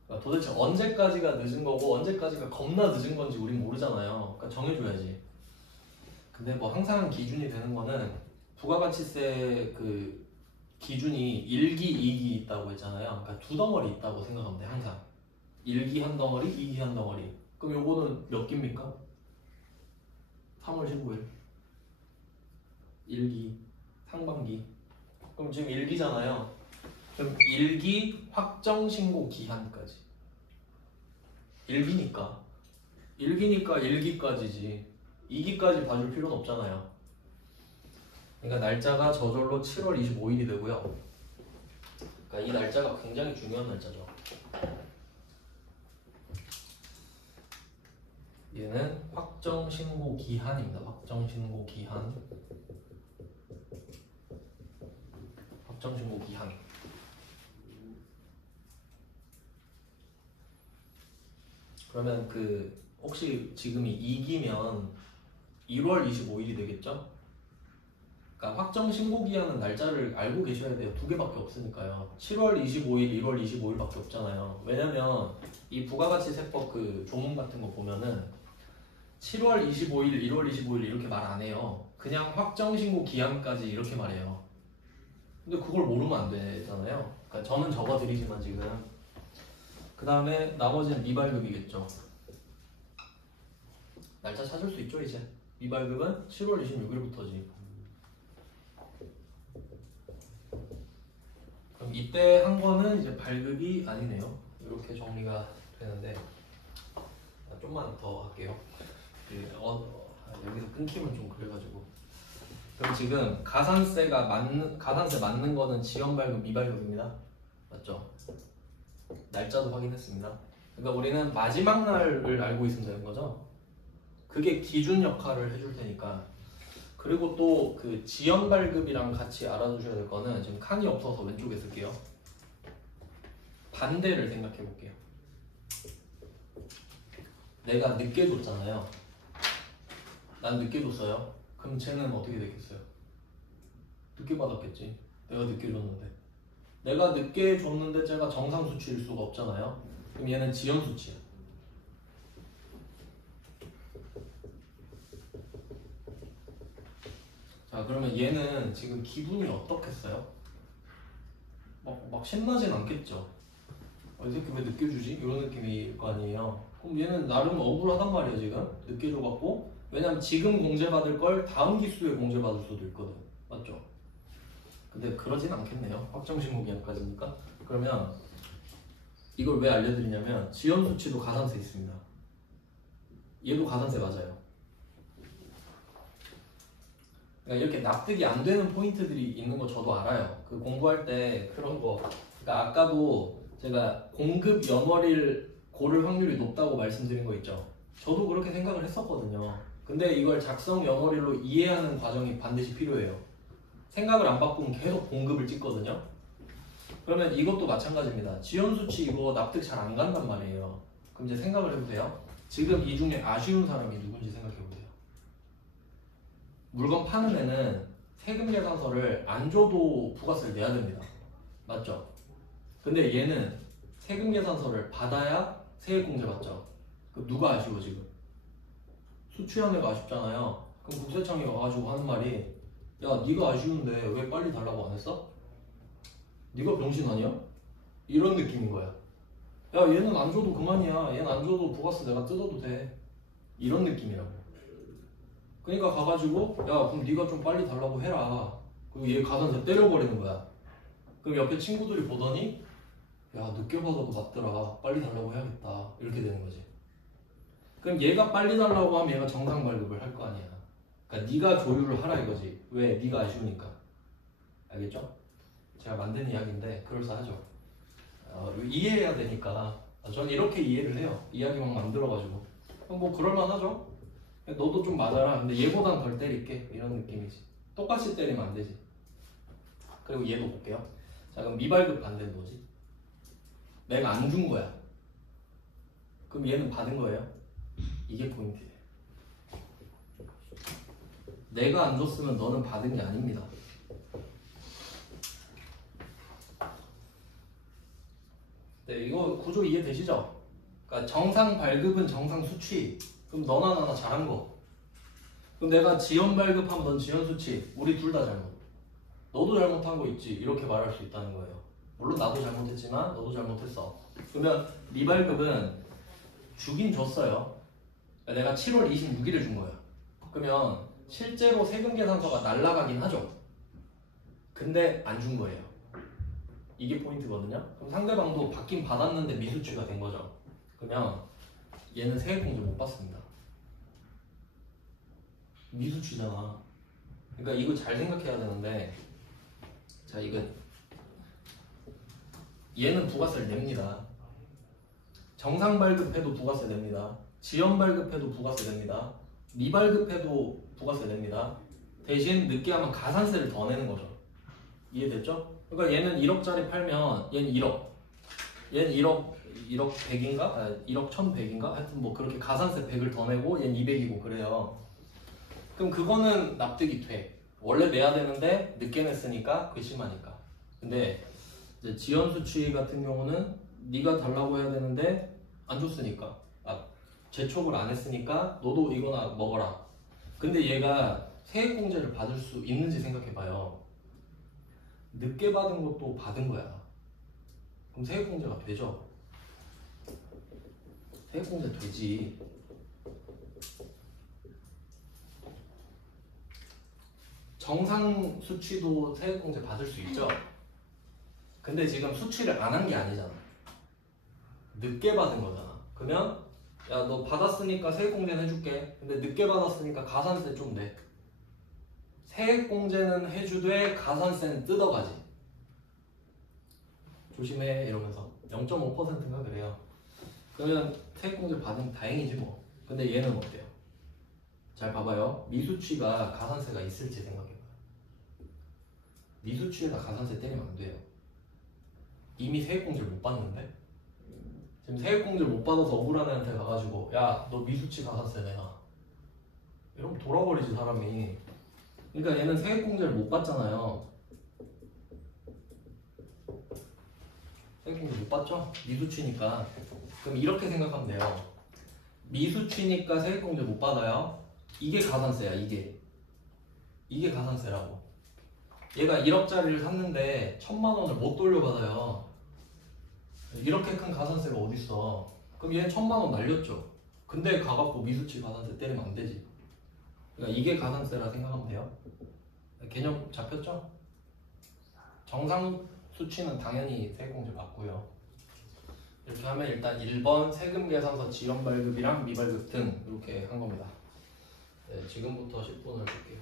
그러니까 도대체 언제까지가 늦은 거고 언제까지가 겁나 늦은 건지 우린 모르잖아요. 그러니까 정해줘야지. 근데 뭐 항상 기준이 되는 거는 부가가치세 그 기준이 1기, 2기 있다고 했잖아요. 그러니까 두 덩어리 있다고 생각하면 돼. 항상 1기 한 덩어리, 2기 한 덩어리. 그럼 요거는 몇 기입니까? 3월 15일 1기 상반기. 그럼 지금 1기잖아요. 그럼 1기 확정신고 기한까지 1기니까 1기까지지 2기까지 봐줄 필요는 없잖아요. 그러니까 날짜가 저절로 7월 25일이 되고요. 그러니까 이 날짜가 굉장히 중요한 날짜죠. 얘는 확정신고 기한입니다. 확정신고 기한. 확정신고 기한. 그러면 그 혹시 지금이 2기면 1월 25일이 되겠죠? 그러니까 확정신고 기한은 날짜를 알고 계셔야 돼요. 두 개밖에 없으니까요. 7월 25일, 1월 25일밖에 없잖아요. 왜냐면 이 부가가치세법 그 조문 같은 거 보면은 7월 25일, 1월 25일 이렇게 말 안 해요. 그냥 확정신고 기한까지 이렇게 말해요. 근데 그걸 모르면 안 되잖아요. 그러니까 저는 적어드리지만 지금 그 다음에 나머지는 미발급이겠죠. 날짜 찾을 수 있죠 이제. 미발급은 7월 26일부터지. 그럼 이때 한 거는 이제 발급이 아니네요. 이렇게 정리가 되는데 좀만 더 할게요. 여기서 끊기면 좀 그래가지고. 그럼 지금 가산세 맞는 거는 지연 발급, 미발급입니다. 맞죠? 날짜도 확인했습니다. 그러니까 우리는 마지막 날을 알고 있으면 되는 거죠. 그게 기준 역할을 해줄 테니까. 그리고 또 그 지연 발급이랑 같이 알아두셔야 될 거는 지금 칸이 없어서 왼쪽에 쓸게요. 반대를 생각해 볼게요. 내가 늦게 줬잖아요. 난 늦게 줬어요. 그럼 쟤는 어떻게 되겠어요? 늦게 받았겠지. 내가 늦게 줬는데. 내가 늦게 줬는데 쟤가 정상 수치일 수가 없잖아요. 그럼 얘는 지연 수치야. 자, 그러면 얘는 지금 기분이 어떻겠어요? 막 신나진 않겠죠. 이 새끼 왜 늦게 주지? 이런 느낌일 거 아니에요. 그럼 얘는 나름 억울하단 말이야 지금. 늦게 줘갖고. 왜냐면 지금 공제받을 걸 다음 기수에 공제받을 수도 있거든. 맞죠? 근데 그러진 않겠네요. 확정신고 기한까지니까. 그러면 이걸 왜 알려드리냐면 지연 수치도 가산세 있습니다. 얘도 가산세 맞아요. 그러니까 이렇게 납득이 안 되는 포인트들이 있는 거 저도 알아요. 그 공부할 때 그런 거. 그러니까 아까도 제가 공급 연월일 고를 확률이 높다고 말씀드린 거 있죠. 저도 그렇게 생각을 했었거든요. 근데 이걸 작성 연월일로 이해하는 과정이 반드시 필요해요. 생각을 안 바꾸면 계속 공급을 찍거든요. 그러면 이것도 마찬가지입니다. 지연 수치 이거 납득 잘 안 간단 말이에요. 그럼 이제 생각을 해보세요. 지금 이 중에 아쉬운 사람이 누군지 생각해보세요. 물건 파는 애는 세금 계산서를 안 줘도 부가세를 내야 됩니다. 맞죠? 근데 얘는 세금 계산서를 받아야 세액공제 받죠. 그럼 누가 아쉬워 지금? 수취한 애가 아쉽잖아요. 그럼 국세청이 와가지고 하는 말이 야 네가 아쉬운데 왜 빨리 달라고 안 했어? 네가 병신 아니야? 이런 느낌인 거야. 야 얘는 안 줘도 그만이야. 얘는 안 줘도 부가세 내가 뜯어도 돼. 이런 느낌이라고. 그러니까 가가지고 야 그럼 네가 좀 빨리 달라고 해라. 그리고 얘 가산세 때려버리는 거야. 그럼 옆에 친구들이 보더니 야 늦게 받아도 맞더라. 빨리 달라고 해야겠다. 이렇게 되는 거지. 그럼 얘가 빨리 달라고 하면 얘가 정상 발급을 할 거 아니야. 그러니까 네가 조율을 하라 이거지. 왜? 네가 아쉬우니까. 알겠죠? 제가 만든 이야기인데 그럴싸하죠. 이해해야 되니까 전 이렇게 이해를 해요. 이야기 막 만들어가지고 뭐 그럴만하죠. 너도 좀 맞아라. 근데 얘보단 덜 때릴게. 이런 느낌이지. 똑같이 때리면 안 되지. 그리고 얘도 볼게요. 자 그럼 미발급 반대는 뭐지? 내가 안 준 거야. 그럼 얘는 받은 거예요? 이게 포인트예요. 내가 안 줬으면 너는 받은 게 아닙니다. 네, 이거 구조 이해되시죠? 그러니까 정상 발급은 정상 수취. 그럼 너나 나나 잘한 거. 그럼 내가 지연 발급하면 넌 지연 수취. 우리 둘 다 잘못. 너도 잘못한 거 있지. 이렇게 말할 수 있다는 거예요. 물론 나도 잘못했지만 너도 잘못했어. 그러면 미발급은 주긴 줬어요. 내가 7월 26일에 준 거야. 그러면 실제로 세금 계산서가 날라가긴 하죠. 근데 안 준 거예요. 이게 포인트거든요. 그럼 상대방도 받긴 받았는데 미수취가 된 거죠. 그러면 얘는 세액공제 못 받습니다. 미수취잖아. 그러니까 이거 잘 생각해야 되는데, 자 이거 얘는 부가세를 냅니다. 정상 발급해도 부가세 냅니다. 지연 발급해도 부가세 냅니다. 미발급해도 부가세 냅니다. 대신 늦게 하면 가산세를 더 내는 거죠. 이해됐죠? 그러니까 얘는 1억짜리 팔면 얘는 1억, 얘는 1억 100인가? 아, 1억 1100인가? 하여튼 뭐 그렇게 가산세 100을 더 내고 얘는 200이고 그래요. 그럼 그거는 납득이 돼. 원래 내야 되는데 늦게 냈으니까 그게 심하니까. 근데 이제 지연수취 같은 경우는 네가 달라고 해야 되는데 안 줬으니까, 재촉을 안 했으니까 너도 이거나 먹어라. 근데 얘가 세액공제를 받을 수 있는지 생각해봐요. 늦게 받은 것도 받은 거야. 그럼 세액공제가 되죠? 세액공제 되지. 정상 수취도 세액공제 받을 수 있죠? 근데 지금 수취를 안 한 게 아니잖아. 늦게 받은 거잖아. 그러면 야 너 받았으니까 세액공제는 해줄게. 근데 늦게 받았으니까 가산세 좀 내. 세액공제는 해주되 가산세는 뜯어가지. 조심해 이러면서 0.5%인가 그래요. 그러면 세액공제 받으면 다행이지 뭐. 근데 얘는 어때요? 잘 봐봐요. 미수취가 가산세가 있을지 생각해봐요. 미수취에다 가산세 때리면 안 돼요. 이미 세액공제를 못 받는데? 지금 세액공제를 못 받아서 억울한 애한테 가가지고 야 너 미수취 가산세 내놔 이러면 돌아버리지 사람이. 그러니까 얘는 세액공제를 못 받잖아요. 세액공제 못 받죠? 미수취니까. 그럼 이렇게 생각하면 돼요. 미수취니까 세액공제 못 받아요. 이게 가산세야. 이게 가산세라고. 얘가 1억짜리를 샀는데 1000만 원을 못 돌려받아요. 이렇게 큰 가산세가 어딨어. 그럼 얘는 1000만 원 날렸죠. 근데 가갖고 미수취 가산세 때리면 안 되지. 그러니까 이게 가산세라 생각하면 돼요. 개념 잡혔죠? 정상 수치는 당연히 세액공제 받고요. 이렇게 하면 일단 1번 세금 계산서 지연 발급이랑 미발급 등 이렇게 한 겁니다. 네, 지금부터 10분을 볼게요.